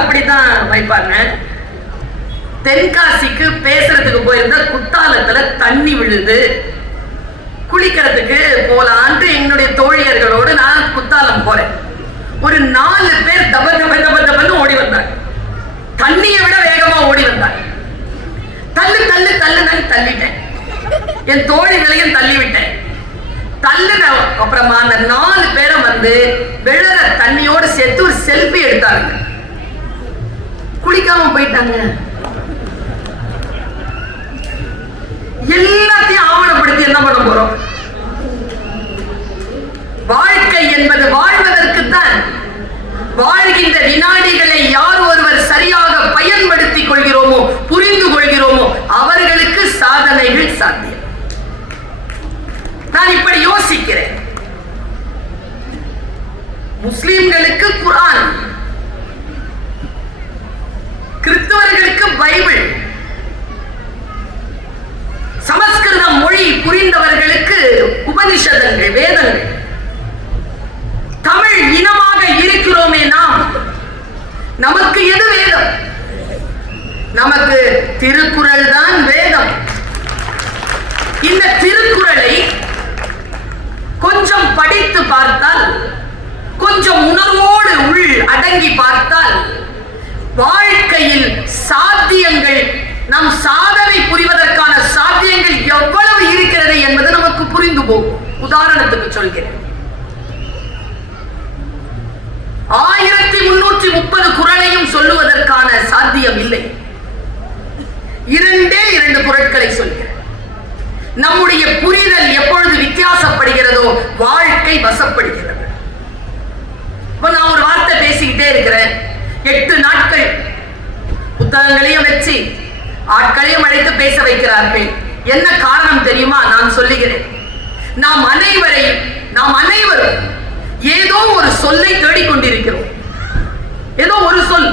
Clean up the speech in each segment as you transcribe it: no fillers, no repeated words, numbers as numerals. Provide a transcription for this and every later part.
அப்படித்தான் வைப்பாங்க. தென்காசிக்கு பேசுறதுக்கு போயிருந்த குத்தாலத்துல தண்ணி விழுது, குளிக்கிறதுக்கு போலான்ட்டு என்னுடைய தோழியர்களோடு நான் குத்தாலம் போறேன். ஒரு 4 பேர் தப தப தப தபன்னு ஓடி வந்தாங்க. தண்ணியை விட வேகமா ஓடி வந்தாங்க. தள்ளு தள்ளு தள்ளு நான் தள்ளிட்டேன். என் தோழிகளையும் தள்ளிவிட்டேன். தள்ளுன அப்புறமா அந்த 4 பேரை வந்து விழுற தண்ணியோடு சேர்த்து ஒரு செல்ஃபி எடுத்தாங்க. குளிக்காம போயிட்டாங்க. எல்லாத்தையும் ஆவணப்படுத்தி என்ன பண்ண போறோம்? வாழ்க்கை என்பது வாழ்வதற்குத்தான். வாழ்கின்ற வினாடிகளை யார் ஒருவர் சரியாக பயன்படுத்திக் கொள்கிறோமோ, புரிந்து கொள்கிறோமோ, அவர்களுக்கு சாதனைகள் சாத்தியம். நான் இப்படி யோசிக்கிறேன். முஸ்லிம்களுக்கு குர்ஆன், கிறிஸ்தவர்களுக்கு பைபிள், சமஸ்கிருத மொழி புரிந்தவர்களுக்கு உபனிஷதங்கள், வேதங்கள். தமிழ் இனமாக இருக்கிறோமே நாம், நமக்கு எது வேதம்? நமக்கு திருக்குறள் தான் வேதம். இந்த திருக்குறளை கொஞ்சம் படித்து பார்த்தால், கொஞ்சம் உணர்வோடு உள் அடங்கி பார்த்தால், வாழ்க்கையில் சாத்தியங்கள், நம் சாதனை புரிவதற்கான சாத்தியங்கள் எவ்வளவு இருக்கிறது என்பது நமக்கு புரிந்து போகும். உதாரணத்துக்கு சொல்கிறேன். 1330 குறளையும் சொல்லுவதற்கான சாத்தியம் இல்லை. 2 குறட்களை சொல்கிறேன். நம்முடைய புரிதல் எப்பொழுது வித்தியாசப்படுகிறதோ வாழ்க்கை வசப்படுகிறது. இப்ப நான் ஒரு வார்த்தை பேசிக்கிட்டே இருக்கிறேன். 8 நாட்கள் புத்தகங்களையும் வச்சு ஆட்களையும் அழைத்து பேச வைக்கிறார்கள். என்ன காரணம் தெரியுமா? நான் சொல்லுகிறேன். நாம் அனைவரும் ஏதோ ஒரு சொல்லை தேடிக்கொண்டிருக்கிறோம். ஏதோ ஒரு சொல்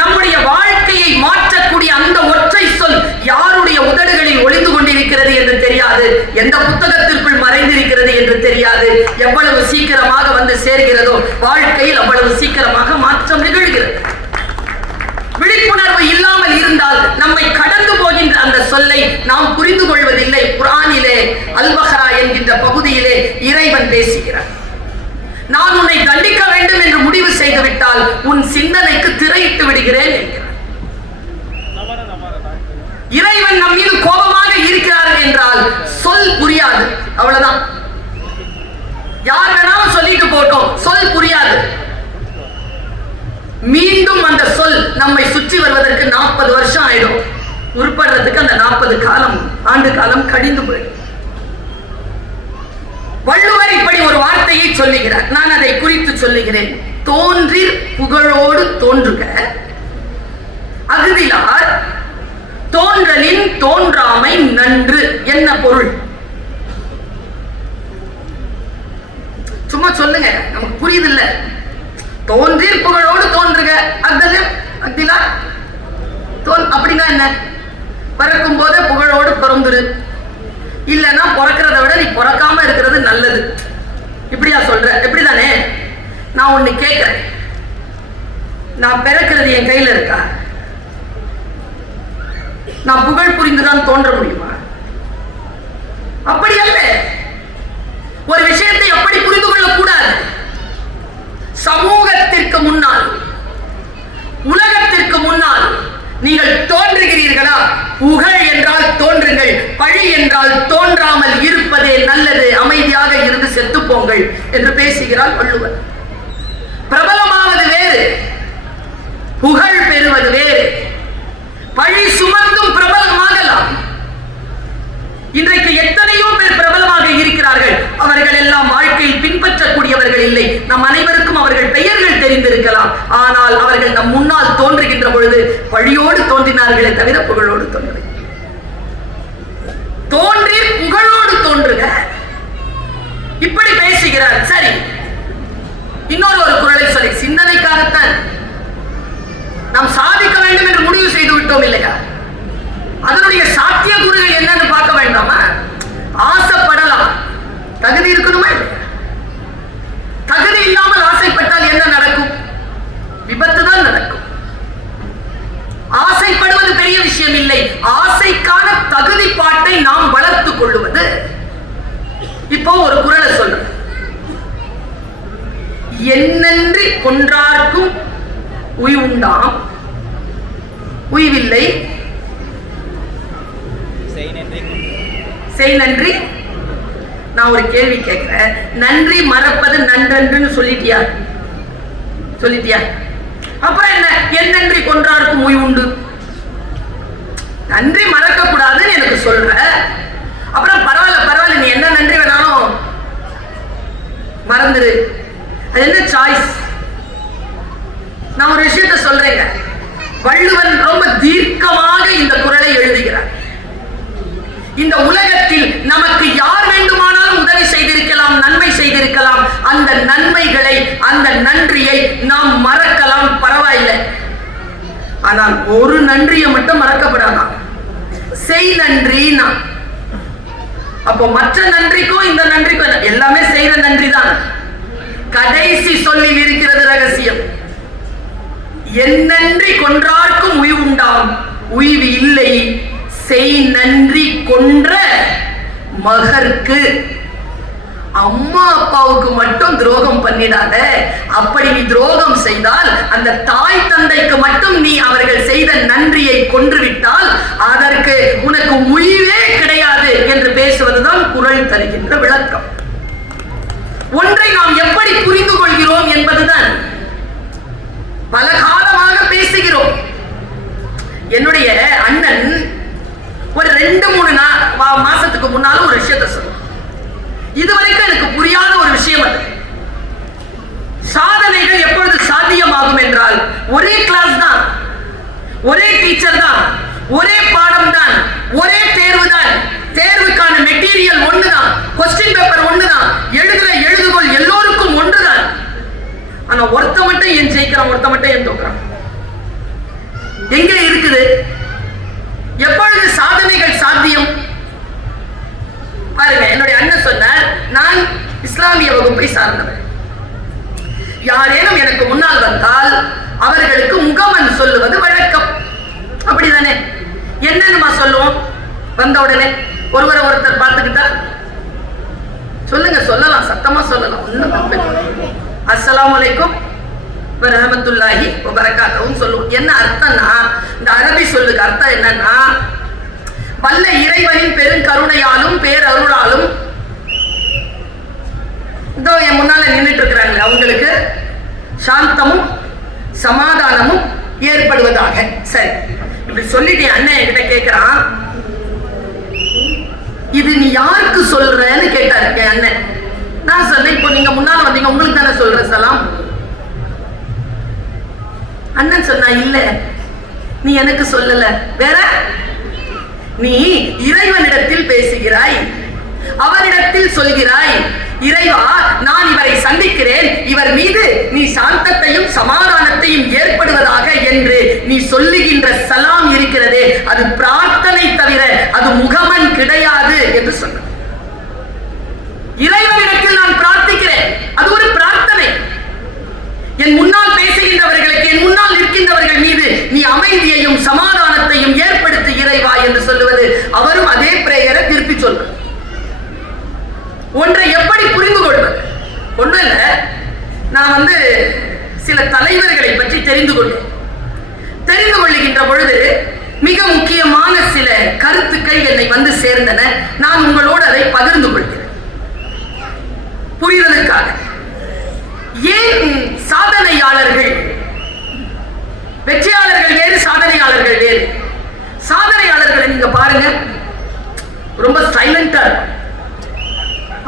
நம்முடைய வாழ்க்கையை மாற்றக்கூடிய அந்த ஒற்றை சொல் யாருடைய உதடுகளில் ஒளிந்து கொண்டிருக்கிறது என்று தெரியாது, எந்த புத்தகத்திற்குள் மறைந்திருக்கிறது என்று தெரியாது. எவ்வளவு சீக்கிரமாக வந்து சேர்கிறதோ வாழ்க்கையில் அவ்வளவு சீக்கிரமாக மாற்றம் நிகழ்கிறது. விழிப்புணர்வு இல்லாமல் இருந்தால் நம்மை கடந்து போகின்ற அந்த சொல்லை நாம் புரிந்து கொள்வதில்லை. குர்ஆனிலே அல்-பக்ரா என்கின்ற பகுதியிலே இறைவன் பேசுகிறார். நான் உன்னை தண்டிக்க வேண்டும் என்று முடிவு செய்துவிட்டால் உன் சிந்தனைக்கு திரையிட்டு விடுகிறேன் என்கிறார். இறைவன் நம் மீது கோபமாக இருக்கிறார் என்றால் சொல் புரியாது, அவ்வளவுதான். யார் வேணாலும் சொல்லிட்டு போட்டோம், சொல் புரியாது. மீண்டும் அந்த சொல் நம்மை சுற்றி வருவதற்கு 40 வருஷம் ஆயிடும். உருப்படுறதுக்கு அந்த 40 ஆண்டு காலம் கடிந்து போயிடும். வள்ளுவர் இப்படி ஒரு வார்த்தையை சொல்லுகிறார். நான் அதை குறித்து சொல்லுகிறேன். தோன்றிற் புகழோடு தோன்றுக அகுதிலார் தோன்றலின் தோன்றாமை நன்று. என்ன பொருள்? சும்மா சொல்லுங்க, நமக்கு புரியுது இல்ல? தோன்றிற் புகழோடு தோன்றுக அகுதிலார் அப்படின்னா என்ன? பிறக்கும் போதே புகழோடு பிறந்துரு, இல்லன்னா பிறக்கிறத விட நீ பிறக்காம இருக்கிறது நல்லது. இப்படியா சொல்ற? எப்படிதானே? நான் ஒண்ணு கேட்கிறேன். நான் பிறக்கிறது என் கையில இருக்கா? நான் புகழ் புரிந்துதான் தோன்ற முடியுமா? அப்படி அல்ல. ஒரு விஷயத்தை எப்படி புரிந்து கொள்ளக்கூடாது? சமூகத்திற்கு முன்னால், உலகத்திற்கு முன்னால் நீங்கள் தோன்றுகிறீர்களா? புகழ் என்றால் தோன்றுங்கள், பழி என்றால் தோன்றாமல் இருப்பதே நல்லது. அமைதியாக இருந்து செத்துப்போங்கள் என்று பேசுகிறார் வள்ளுவர். பிரபலமாவது வேறு, புகழ் பெறுவது வேறு. பழி சுமந்தும் பிரபலமாகலாம். இன்றைக்கு எத்தனையோ பேர் பிரபலமாக இருக்கிறார்கள். அவர்கள் எல்லாம் வாழ்க்கையில் பின்பற்றக்கூடியவர்கள் இல்லை. நம் அனைவருக்கும் அவர்கள் பெயர்கள் தெரிந்திருக்கலாம். ஆனால் அவர்கள் நம் முன்னால் தோன்றுகின்ற பொழுது பழியோடு தோன்றினார்களே தவிர புகழோடு தோன்றவில்லை. தோன்றி புகழோடு தோன்றுக இப்படி பேசுகிறார். சரி, இன்னொரு குறளை சொல்லி சிந்தனைக்காகத்தான் நாம் சாதிக்க வேண்டும் என்று முடிவு செய்து விட்டோம் இல்லையா? அதனுடைய சாத்திய கூறுகள் என்னன்னு பார்க்க வேண்டாமா? ஆசைப்படலாம், தகுதி இருக்கணுமா இல்லையா? தகுதி இல்லாமல் ஆசைப்பட்டால் என்ன நடக்கும்? விபத்து தான் பொழுது இப்போ ஒரு குறளை சொல்ற, என்னன்றி கொன்றார்க்கும் உய்வுண்டாம் உய்வில்லை செய் நன்றி. நான் ஒரு கேள்வி கேட்கிறேன், நன்றி மறப்பது நன்றென்றுன்னு சொல்லிட்டியா? சொல்லிட்டியா? அப்புறம் என்ன என்னன்றி கொன்றார்க்கும் உய்வுண்டு? நன்றி மறக்க கூடாதுன்னு எனக்கு சொல்ற, அப்புறம் பரவாயில்ல நீ என்ன நன்றி வேணாலும் மறந்துரு, அது என்ன சாய்ஸ்? நான் ஒரு விஷயத்த சொல்றேங்க, வள்ளுவன் ரொம்ப தீர்க்கமாக இந்த குறளை எழுதுகிறார். இந்த உலகத்தில் நமக்கு யார் வேண்டுமானாலும் உதவி செய்திருக்கலாம், நன்மை செய்திருக்கலாம். அந்த நன்மைகளை, அந்த நன்றியை நாம் மறக்கலாம், பரவாயில்லை. ஆனால் ஒரு நன்றியை மட்டும் மறக்கப்படாதான், செய் நன்றி. அப்போ மற்ற நன்றிக்கும் இந்த நன்றிக்கும் எல்லாமே செய்த நன்றி தான். கடைசி சொல்லில் இருக்கிறது ரகசியம், என்னன்றி கொன்றார்க்கும் உய்வுண்டாம் உய்வு இல்லை செய் நன்றி கொன்ற மகற்கு. அம்மா அப்பாவுக்கு மட்டும் துரோகம் பண்ணிடாத. அப்படி நீ துரோகம் செய்தால் அந்த தாய் தந்தைக்கு மட்டும் நீ அவர்கள் செய்த நன்றியை கொன்று விட்டால் அதற்கு உனக்கு உயிரே கிடையாது என்று பேசுவதுதான் குறள் தருகின்ற விளக்கம். ஒன்றை நாம் எப்படி புரிந்து கொள்கிறோம் என்பதுதான். பல காலமாக பேசுகிறோம். என்னுடைய அண்ணன் ஒரு 2-3 மாசத்துக்கு முன்னால ஒரு விஷயத்தை சொல்ல, இதுவரைக்கும் எனக்கு புரியாத ஒரு விஷயம். அது சாதனைகள் எப்பொழுது சாத்தியமாகும் என்றால், ஒரே கிளாஸ் தான், ஒரே டீச்சர் தான், ஒரே பாடம் தான், ஒரே தேர்வு தான், தேர்வுக்கான மெட்டீரியல் ஒண்ணுதான், கொஸ்டின் பேப்பர் ஒண்ணுதான், எழுதுற எழுதுகோள் எல்லோருக்கும் ஒன்றுதான். ஆனா ஒருத்த மட்டும் ஏன் ஜெயிக்கிறான், ஒருத்த மட்டும் ஏன் தோக்குறான்? எங்க இருக்குது? எப்பொழுது சாதனைகள் சாத்தியம்? பாருங்க, என்னுடைய அண்ணன் சொன்னார், நான் இஸ்லாமிய வகுப்பை சார்ந்தவர். யாரேனும் எனக்கு முன்னால் வந்தால் அவர்களுக்கு முகமன் சொல்லுவது வழக்கம். அப்படிதானே? என்னன்னு சொல்லுவோம்? வந்த உடனே ஒருவரை ஒருத்தர் பார்த்துக்கிட்டா சொல்லுங்க, சொல்லலாம், சத்தமா சொல்லலாம், ஒண்ணும் தப்பு. அஸ்ஸலாமு அலைக்கும் வரஹ்மத்துல்லாஹி வபரகாத்துஹு சொல்லுவோம். என்ன அர்த்தம்னா, இந்த அரபி சொல்லுக்கு அர்த்தம் என்னன்னா, வல்ல இறைவனின் பெருங்கருணையாலும் பேரருளாலும் இதோ என் முன்னால நின்றுட்டு இருக்கிறாங்க, அவங்களுக்கு சாந்தமும் சமாதானமும் ஏற்படுவதாக. சரி, இப்படி சொல்லிட்டு அண்ணன் என்கிட்ட கேட்கிறான், இது நீ யாருக்கு சொல்றன்னு கேட்டாரு என் அண்ணன். நான் சொன்னேன், இப்போ நீங்க முன்னால வந்தீங்க, உங்களுக்கு தானே சொல்றேன் சலாம். அண்ணன் சொன்னா, இல்ல நீ எனக்கு சொல்லல, வேற நீ இறைவனிடத்தில் பேசுகிறாய், அவரிடத்தில் சொல்கிறாய், இறைவா நான் இவரை சந்திக்கிறேன், இவர் மீது நீ சாந்தத்தையும் சமாதானத்தையும் ஏற்படுவதாக என்று நீ சொல்லுகின்ற சலாம் இருக்கிறதே, அது பிரார்த்தனை தவிர அது முகமன் கிடையாது என்று சொன்ன. இறைவனிடத்தில் நான் பிரார்த்திக்கிறேன், அது ஒரு பிரார்த்தனை. என் முன்னால் பேசுகின்றவர்களுக்கு, என் முன்னால் இருக்கின்றவர்கள் மீது நீ அமைதியையும் சமாதானத்தையும் ஏற்படுத்தி இறைவா என்று சொல்லுவது, அவரும் அதே பிரேயரை திருப்பி சொல்வார். ஒன்றை எப்படி புரிந்து கொள்வது? ஒன்றும் இல்ல, நான் சில தலைவர்களை பற்றி தெரிந்து கொள்ளுகின்ற பொழுது மிக முக்கியமான சில கருத்துக்கள் என்னை சேர்ந்தன. நான் உங்களோடு அதை பகிர்ந்து கொள்கிறேன் புரிதலுக்காக. ஏன் சாதனையாளர்கள், வெற்றியாளர்கள் வேறு, சாதனையாளர்கள் வேறு. சாதனையாளர்களை நீங்க பாருங்க, ரொம்ப சைலண்டா,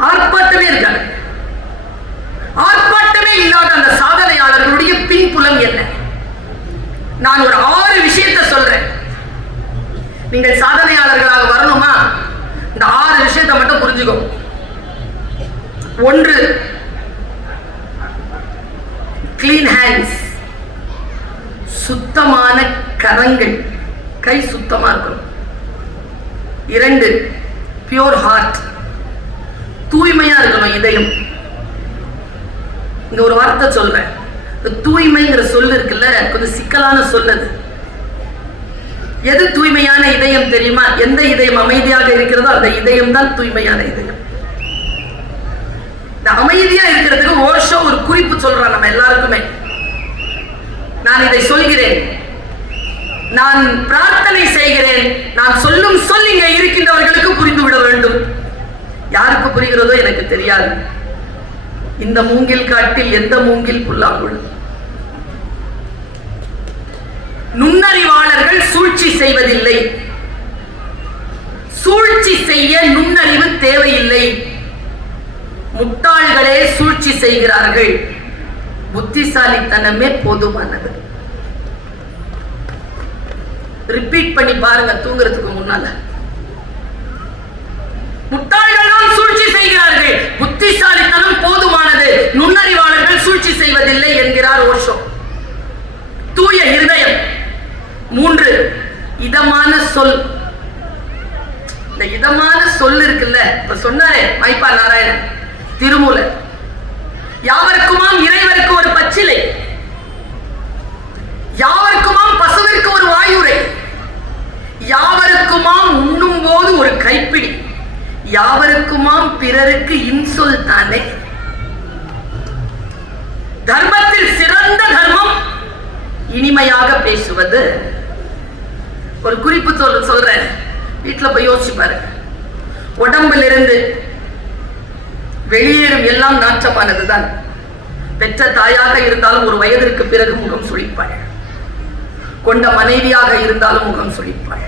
ஆர்ப்பாட்டமே இருக்காது. ஆர்ப்பாட்டமே இல்லாத அந்த சாதனையாளர்களுடைய பின்புலம் என்ன? நான் ஒரு 6 விஷயத்தை சொல்றேன். நீங்கள் சாதனையாளர்களாக வரணுமா, இந்த 6 விஷயத்தை மட்டும் புரிஞ்சுக்கோ. 1, கிளீன் ஹேண்ட்ஸ், சுத்தமான கரங்கள், கை சுத்தமா இருக்கணும். 2, பியூர் ஹார்ட், தூய்மையா இருக்கணும் இதயம். இங்க ஒரு வார்த்தை சொல்றேன், தூய்மைங்கிற சொல்லு இருக்குல்ல, கொஞ்சம் சிக்கலான சொல்லது. எது தூய்மையான இதயம் தெரியுமா? எந்த இதயம் அமைதியாக இருக்கிறதோ அந்த இதயம் தான் தூய்மையான இதயம். இந்த அமைதியா இருக்கிறதுக்கு ஓஷோ ஒரு குறிப்பு சொல்றான் நம்ம எல்லாருக்குமே. நான் இதை சொல்கிறேன், நான் பிரார்த்தனை செய்கிறேன், நான் சொல்லும் சொல் இங்க இருக்கின்றவர்களுக்கு புரிந்துவிட வேண்டும். யாருக்கு புரிகிறதோ எனக்கு தெரியாது. இந்த மூங்கில் காட்டில் எந்த மூங்கில் புல்லாங்குழல். நுண்ணறிவாளர்கள் சூழ்ச்சி செய்வதில்லை. சூழ்ச்சி செய்ய நுண்ணறிவு தேவையில்லை. முட்டாள்களே சூழ்ச்சி செய்கிறார்கள். புத்திசாலித்தனமே போதுமானது. ரிப்பீட் பண்ணி பாருங்க தூங்குறதுக்கு முன்னால. முட்டாள்கள் தான் சூழ்ச்சி செய்கிறார்கள், புத்திசாலித்தனம் போதுமானது. நுண்ணறிவாளர்கள் சூழ்ச்சி செய்வதில்லை என்கிறார் ஓஷோ. தூய இருதயம். 3 இதமான சொல். இந்த இதமான சொல் இருக்குல்ல, இப்ப சொன்னாரே மைப்பா நாராயணன் திருமூல, யாவருக்குமாம் இறைவருக்கு ஒரு பச்சிலை, யாவருக்குமாம் பசுவிற்கு ஒரு வாயுரை, யாவருக்குமாம் உண்ணும் போது ஒரு கைப்பிடி, யாவருக்குமாம் பிறருக்கு இன்சொல் தானே. தர்மத்தில் சிறந்த தர்மம் இனிமையாக பேசுவது. ஒரு குறிப்பு சொல்றேன், வீட்டுல போய் யோசிச்சு பாருங்க. உடம்பில் இருந்து வெளியேறும் எல்லாம் நாற்றமானதுதான். பெற்ற தாயாக இருந்தாலும் ஒரு வயதிற்கு பிறகு முகம் சுழிப்பாள். கொண்ட மனைவியாக இருந்தாலும் முகம் சுழிப்பாள்.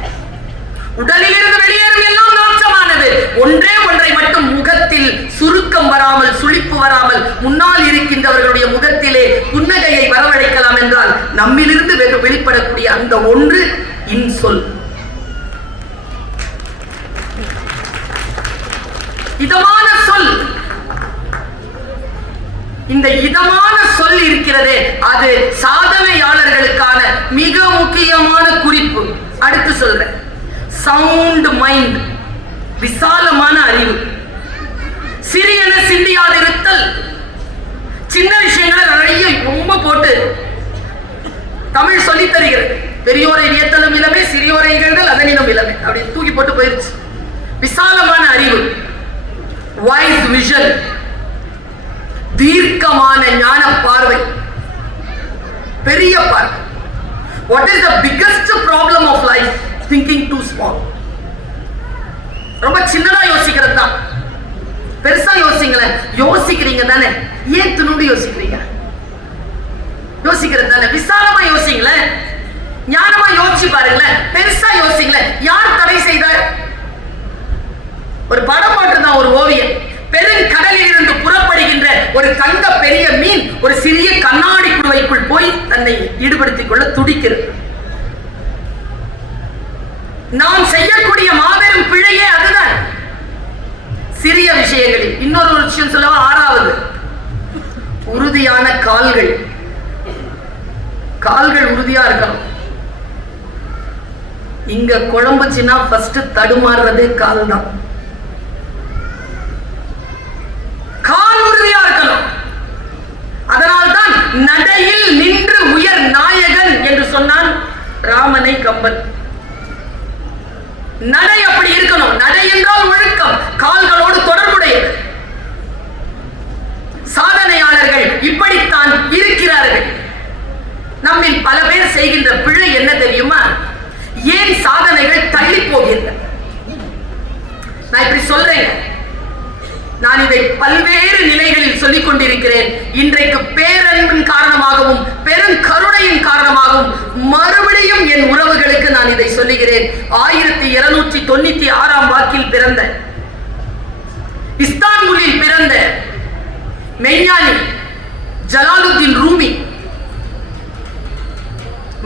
உடலில் இருந்து வெளியேறும் எல்லாம் நாற்றமானது. ஒன்றே ஒன்றை மட்டும் முகத்தில் சுருக்கம் வராமல், சுழிப்பு வராமல், முன்னால் இருக்கின்றவர்களுடைய முகத்திலே புன்னகையை வரவழைக்கலாம் என்றால் நம்மிலிருந்து வெளிப்படக்கூடிய அந்த ஒன்று இன்சொல். இதமான சொல். இந்த இதமான சொல் இருக்கிறதே, அது சாதனையாளர்களுக்கான மிக முக்கியமான குறிப்பு. அடுத்து சொல்றேன், சவுண்ட் மைண்ட், விசாலமான அறிவு. சிறியன சிந்தியாதிருத்தல். சின்ன விஷயங்களை நிறைய ரொம்ப போட்டு தமிழ் சொல்லி தருகிறது. பெரியோரை வியத்தலும் இளமே, சிறியோரை இகழ்தல் அதனினும் இளமே, அப்படி தூக்கி போட்டு போயிருச்சு. விசாலமான அறிவு, வைஸ் விஷன், தீர்க்கமான ஞான பார்வை, பெரிய பார்வை. What is the biggest problem of life? Thinking too small. ரொம்ப சின்னதா யோசிக்கிறது தான். பெருசா யோசிங்களேன். யோசிக்கிறீங்க தானே, ஏன் துணுண்டு யோசிக்கிறீங்க? யோசிக்கிறது தானே. விசாலமா யோசிங்களேன், ஞானமா யோசிச்சு பாருங்களேன். பெருசா யோசிங்களேன். யார் தடை செய்தார்? ஒரு படம் போட்டுதான் ஒரு ஓவியம். பெருங்கடலில் இருந்து புறப்படுகின்ற ஒரு தங்க பெரிய மீன் ஒரு சிறிய கண்ணாடி குடுவைக்குள் போய் தன்னை ஈடுபடுத்திக் கொள்ள துடிக்கிறது. நாம் செய்யக்கூடிய மாபெரும் பிழையே அதுதான். சிறிய விஷயங்களில். இன்னொரு விஷயம் சொல்லவா? 6வது, உறுதியான கால்கள். கால்கள் உறுதியா இருக்கணும். இங்க குழம்புச்சுன்னா ஃபர்ஸ்ட் தடுமாறுறதே கால் தான். கால் உறுதியா இருக்கணும். அதனால்தான் நடையில் நின்று உயர் நாயகன் என்று சொன்னான் ராமனை கம்பன். நடை அப்படி இருக்கணும். நடை என்றால் ஒழுக்கம், கால்களோடு தொடர்புடையது. சாதனையாளர்கள் இப்படித்தான் இருக்கிறார்கள். நம்மில் பல பேர் செய்கின்ற பிழை என்ன தெரியுமா? ஏன் சாதனைகள் தள்ளி போகின்றன? நான் இப்படி சொல்றேன், நான் இதை பல்வேறு நிலைகளில் சொல்லிக் கொண்டிருக்கிறேன். இன்றைக்கு பேரன்பின் காரணமாகவும் பெருங்கருணையின் காரணமாகவும் மறுபடியும் என் உறவுகளுக்கு நான் இதை சொல்லுகிறேன். 1296 வாக்கில் பிறந்த, இஸ்தான்புலில் பிறந்த மெய்ஞானி ஜலாலுத்தீன் ரூமி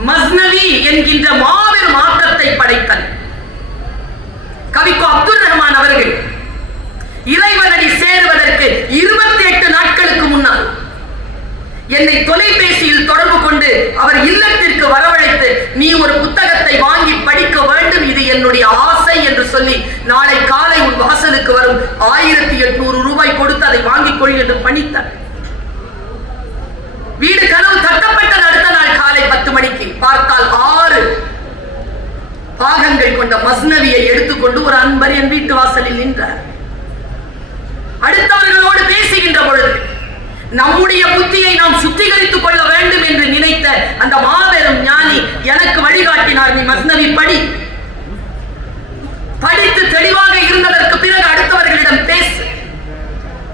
மஸ்னவி என்கின்ற மாபெரும் ஆக்கத்தை படைத்தார். கவிக்கோ அப்துல் ரஹ்மான் அவர்கள் இறைவனடி சேருவதற்கு 28 நாட்களுக்கு முன்னால் என்னை தொலைபேசியில் தொடர்பு கொண்டு அவர் இல்லத்திற்கு வரவழைத்து, நீ ஒரு புத்தகத்தை வாங்கி படிக்க வேண்டும், இது என்னுடைய ஆசை என்று சொல்லி நாளை காலை உன் வாசலுக்கு வரும் 1800 ரூபாய் கொடுத்து அதை வாங்கிக் கொள் என்று பணித்தார். வீடு கனவு தட்டப்பட்ட அடுத்த நாள் காலை 10 மணிக்கு பார்த்தால் 6 கொண்ட மஸ்னவியை எடுத்துக்கொண்டு ஒரு அன்பர் என் வீட்டு வாசலில் நின்றார். அடுத்தவர்களோடு பேசுகின்ற பொழுது நம்முடைய புத்தியை நாம் சுத்திகரித்துக் கொள்ள வேண்டும் என்று நினைத்த அந்த மாபெரும் ஞானி எனக்கு வழிகாட்டினார். நீ மஸ்னவி படி, படித்து தெளிவாக இருந்ததற்கு பிறகு அடுத்தவர்களிடம் பேசு.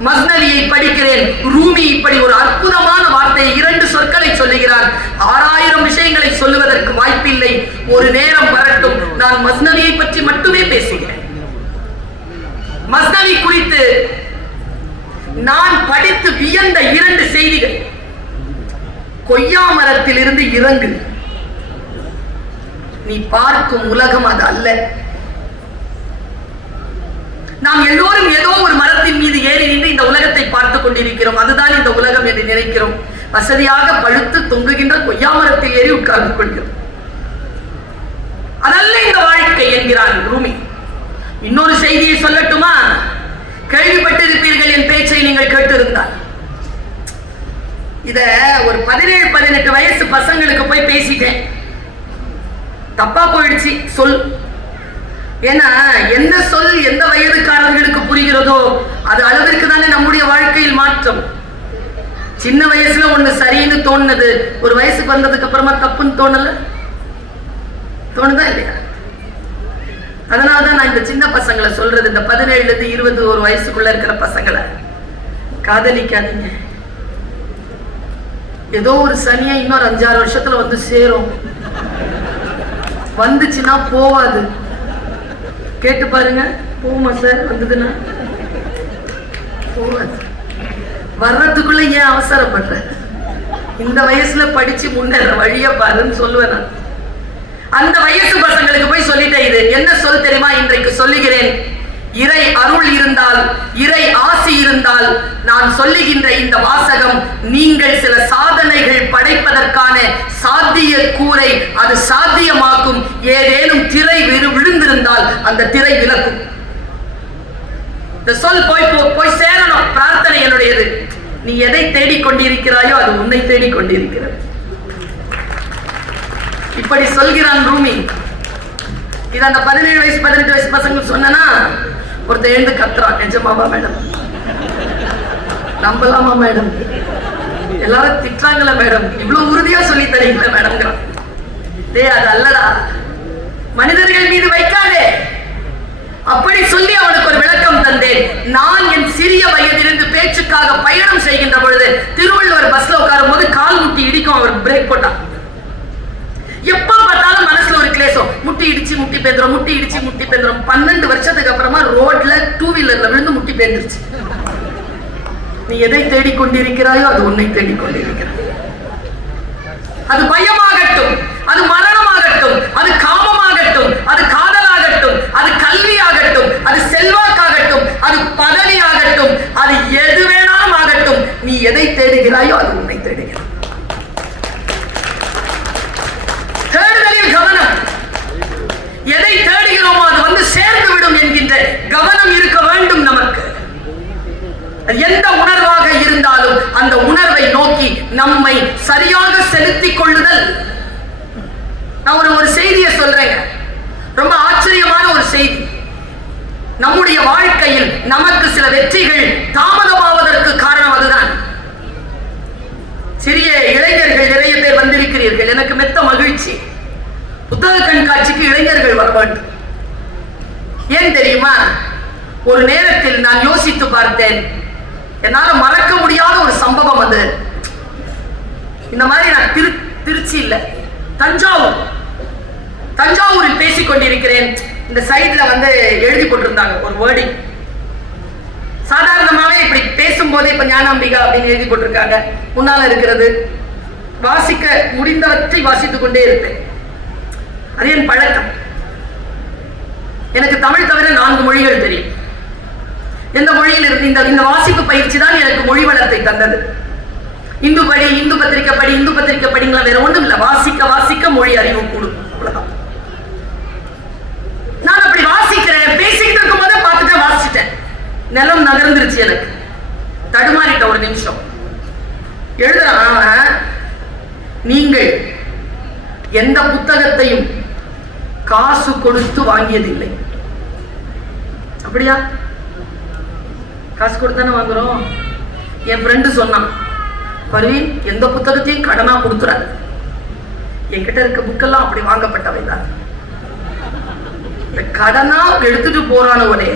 மஸ்னவியை படிக்கிறேன். ரூமி இப்படி ஒரு அற்புதமான வார்த்தையை 2 சொற்களை சொல்லுகிறார். 6000 விஷயங்களை சொல்லுவதற்கு வாய்ப்பில்லை. ஒரு நேரம் வரட்டும், நான் மஸ்னவியை பற்றி மட்டுமே பேசுகிறேன். மஸ்னவி குறித்து நான் படித்து வியந்த 2 செய்திகள். கொய்யா மரத்தில் இருந்து இறங்கு, நீ பார்க்கும் உலகம் அது அல்ல. நாம் எல்லோரும் ஏதோ ஒரு மரத்தின் மீது ஏறி நின்று இந்த உலகத்தை பார்த்துக் கொண்டிருக்கிறோம். அதுதான் இந்த உலகம் என்று நினைக்கிறோம். வசதியாக பழுத்து தொங்குகின்ற கொய்யா மரத்தில் ஏறி உட்கார்ந்து கொள்கிறோம். அதல்ல இந்த வாழ்க்கை என்கிறான் ரூமி. இன்னொரு செய்தியை சொல்லட்டுமா? கேள்விப்பட்டிருப்பீர்கள் என் பேச்சை நீங்கள் கேட்டிருந்தால். இத ஒரு 17-18 வயசு பசங்களுக்கு போய் பேசிட்டேன். தப்பா போயிடுச்சு சொல். ஏன்னா என்ன சொல் எந்த வயதுக்காரர்களுக்கு புரிகிறதோ அது அளவிற்கு தானே நம்முடைய வாழ்க்கையில் மாற்றம். சின்ன வயசுல ஒண்ணு சரின்னு தோணுனது ஒரு வயசுக்கு வந்ததுக்கு அப்புறமா தப்புன்னு தோணுதா இல்லையா? அதனாலதான் நான் இந்த சின்ன பசங்களை சொல்றது, இந்த 17-21 வயசுக்குள்ள இருக்கிற பசங்களை காதலிக்காதீங்க. ஏதோ ஒரு சனியா இன்னொரு 5-6 வருஷத்துல வந்து சேரும். வந்துச்சுன்னா போவாது. கேட்டு பாருங்க, போமா சார் வந்ததுன்னா போவாது. வர்றதுக்குள்ள ஏன் அவசரப்படுற? இந்த வயசுல படிச்சு முன்னேற வழிய பாருன்னு சொல்லுவேன் நான். அந்த வயசு பசங்களுக்கு போய் சொல்லிட்டேன். இது என்ன சொல் தெரியுமா? இன்றைக்கு சொல்லுகிறேன். இறை அருள் இருந்தால், இறை ஆசி இருந்தால், நான் சொல்லுகின்ற இந்த வாசகம் நீங்கள் சில சாதனைகள் படைப்பதற்கான சாத்திய கூரை அது சாத்தியமாக்கும். ஏதேனும் திரை விழுந்திருந்தால் அந்த திரை விலக்கும். இந்த சொல் போய் சேரணும். பிரார்த்தனை என்னுடையது. நீ எதை தேடிக்கொண்டிருக்கிறாயோ அது உன்னை தேடிக்கொண்டிருக்கிறது. இப்படி சொல்கிறான் ரூமி. இது அந்த 17 வயசு 18 வயசு பசங்க சொன்னா ஒருத்தர் எழுந்து கத்துறான். நிஜமாவா மேடம்? நம்பலாமா மேடம்? எல்லாரும் திட்டுறாங்களா மேடம்? இவ்வளவு உறுதியா சொல்லி தரீங்களா மேடம்? அது அல்லடா, மனிதர்கள் மீது வைக்காதே. அப்படி சொல்லி அவனுக்கு ஒரு விளக்கம் தந்தேன். நான் என் சிறிய வயதிலிருந்து பேச்சுக்காக பயணம் செய்கின்ற பொழுது திருவள்ளுவர் பஸ்ல உட்காரும் போது கால் முட்டி இடிக்கும். அவர் பிரேக் போட்டான். எப்ப பார்த்தாலும் மனசுல ஒரு கிளேசம். முட்டி இடிச்சு முட்டி பேந்துரும், முட்டி இடிச்சு முட்டி பேந்துரும். 12 வருஷத்துக்கு அப்புறமா ரோட்ல 2 வீலர்ல விழுந்து முட்டி பேந்துருச்சு. நீ எதை தேடிக்கொண்டிருக்கிறாயோ அது உன்னை தேடிக்கொண்டிருக்கிறாய். அது பயமாகட்டும், அது மரணமாகட்டும், அது காமமாகட்டும், அது காதலாகட்டும், அது கல்வியாகட்டும், அது செல்வாக்காகட்டும், அது பதவியாகட்டும், அது எது வேணாலும் ஆகட்டும், நீ எதை தேடுகிறாயோ அது உன்னை தேடுகிறாய். தேடுதலில் கவனம். எதை தேடுகிறோமோ அது வந்து சேர்ந்து விடும் என்கின்ற கவனம் இருக்க வேண்டும் நமக்கு. எந்த உணர்வாக இருந்தாலும் அந்த உணர்வை நோக்கி நம்மை சரியாக செலுத்திக் கொள்ளுதல். நான் ஒரு செய்தியை சொல்றேன். ரொம்ப ஆச்சரியமான ஒரு செய்தி. நம்முடைய வாழ்க்கையில் நமக்கு சில வெற்றிகள் தாமதமாவதற்கு காரணம் அதுதான். சிறிய இளைஞர்கள் நிறைய பேர் வந்திருக்கிறீர்கள். எனக்கு மெத்த மகிழ்ச்சி. புத்தக கண்காட்சிக்கு இளைஞர்கள் வர வேண்டும். ஏன் தெரியுமா? ஒரு நேரத்தில் நான் யோசித்து பார்த்தேன். என்னால மறக்க முடியாத ஒரு சம்பவம் அது. இந்த மாதிரி நான் திருச்சி இல்ல தஞ்சாவூரில் பேசிக் கொண்டிருக்கிறேன். இந்த சைட்ல வந்து எழுதி போட்டிருந்தாங்க ஒரு வேர்டிங். சாதாரணமாவே இப்படி பேசும்போதே இப்ப ஞானாம்பிகா அப்படின்னு எழுதி போட்டிருக்காங்க. முன்னால இருக்கிறது வாசிக்க முடிந்தவற்றை வாசித்துக் கொண்டே இருப்பேன். அது என் பழக்கம். எனக்கு தமிழ் தவிர 4 மொழிகள் தெரியும். எந்த மொழியில் இருந்து இந்த வாசிப்பு பயிற்சி தான் எனக்கு மொழி வளத்தை தந்தது. இந்து படி, இந்து பத்திரிக்கை படி, இந்து பத்திரிக்கை படிங்களா, வேற ஒன்றும் இல்லை. வாசிக்க வாசிக்க மொழி அறிவு கூடும். அவ்வளவுதான். நான் அப்படி வாசிக்கிறேன். பேசிக்கிட்டு இருக்கும் போதே பார்த்துட்டு வாசிட்டேன். நிலம் நகர்ந்துருச்சு. எனக்கு தடுமாறிட்ட ஒரு நிமிஷம். எழுதுறான், நீங்கள் எந்த புத்தகத்தையும் காசு கொடுத்து வாங்கியதில்லை. அப்படியா? காசு கொடுத்தானே வாங்குறோம். என் ஃப்ரெண்டு சொன்னான், பர்வீன் எந்த புத்தகத்தையும் கடனா கொடுத்துறாரு. என்கிட்ட இருக்க புக்கெல்லாம் அப்படி வாங்கப்பட்டவை தான். கடனா எடுத்துட்டு போறானவனே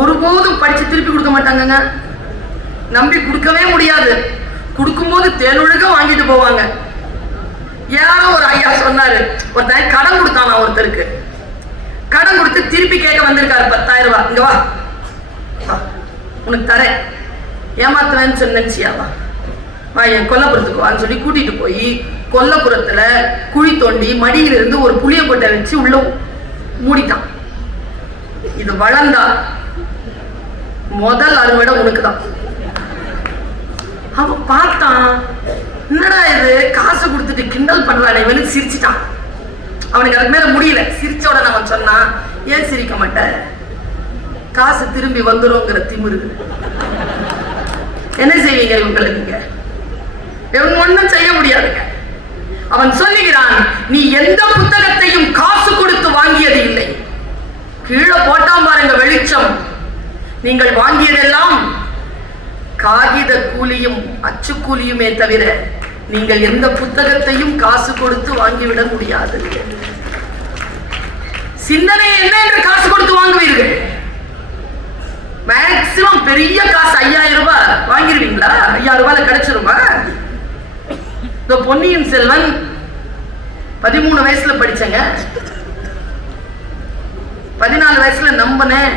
ஒருபோதும் படிச்சு திருப்பி கொடுக்க மாட்டாங்க. நம்பி கொடுக்கவே முடியாது. கொடுக்கும்போது தேனொழுக வாங்கிட்டு போவாங்க. யாரோ ஒரு ஐயா சொன்னாரு, ஒருத்தன் கடன் கொடுத்தானா ஒருத்தருக்கு. கடன் கொடுத்து திருப்பி கேட்க வந்திருக்காரு 10,000 ரூபாய். இங்க வா உனக்கு தரேன், ஏமாத்துவேன்னு சொன்னியாவா, வா என் கொல்லப்புறத்துக்கு வான்னு சொல்லி கூட்டிட்டு போய் கொல்லப்புறத்துல குழி தோண்டி மடியிலிருந்து ஒரு புளியங்கொட்டை வச்சு உள்ள மூடிட்டான். இது வளர்ந்தா முதல் அறுவடை உனக்குதான். அவன் பார்த்தான், என்னடா இது காசு கொடுத்துட்டு கிண்டல் பண்றானே, இவனுக்கு சிரிச்சிட்டான். அவனுக்கு அதுக்கு மேல முடியல. சிரிச்ச உடனே அவன் சொன்னான், ஏன் சிரிக்க மாட்டேன், காசு திரும்பி வந்துருங்கிற திமிரு. என்ன செய்வீங்க இவங்களுக்கு? நீங்க இவங்க ஒன்னும் செய்ய முடியாதுங்க. அவன் சொல்லுகிறான், நீ எந்த புத்தகத்தையும் காசு கொடுத்து வாங்கியது இல்லை. கீழே போட்டாம் பாருங்க வெளிச்சம். நீங்கள் வாங்கியதெல்லாம் காகித கூலியும் அச்சு கூலியுமே தவிர நீங்கள் எந்த புத்தகத்தையும் காசு கொடுத்து வாங்கிவிட முடியாது. சிந்தனை என்ன என்று காசு கொடுத்து வாங்குவீர்கள்? மேக்சிமம் பெரிய காசு 5000 ரூபாய் வாங்கிருவீங்களா? 5000 ரூபாயில கிடைச்சிருமா? இந்த பொன்னியின் செல்வன் 13 வயசுல படிச்சங்க, 14 வயசுல நம்பினேன்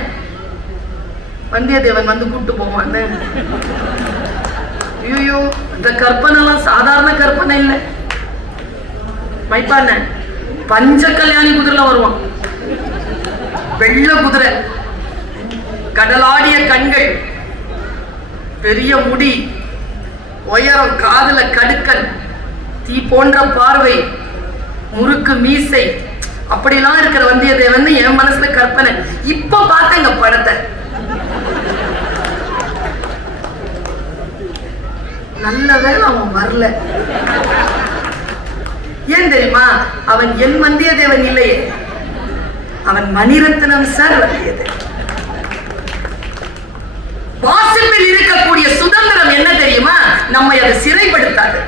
வந்தியத்தேவன் வந்து கூப்பிட்டு போவான்னு. ஐயோ, இந்த கற்பனை எல்லாம் சாதாரண கற்பனை இல்லை. மைப்பான பஞ்ச கல்யாணி குதிரை வருவான், வெள்ள குதிரை, கடலாடிய கண்கள், பெரிய முடி, உயரம், காதுல கடுக்கன், தீ போன்ற பார்வை, முறுக்கு மீசை, அப்படிலாம் இருக்கிற வந்தியத்தேவன் என் மனசுல கற்பனை. இப்ப பார்த்தங்க படத்தை, நல்ல வேளை அவன் வரல. ஏன் தெரியுமா? அவன் என் வந்தியத்தேவன் இல்லையே, அவன் மணிரத்னம் சார் வந்தியத்தேவன். வாசிப்பில் இருக்கக்கூடிய சுதந்திரம் என்ன தெரியுமா? நம்மை அதை சிறைப்படுத்தாது.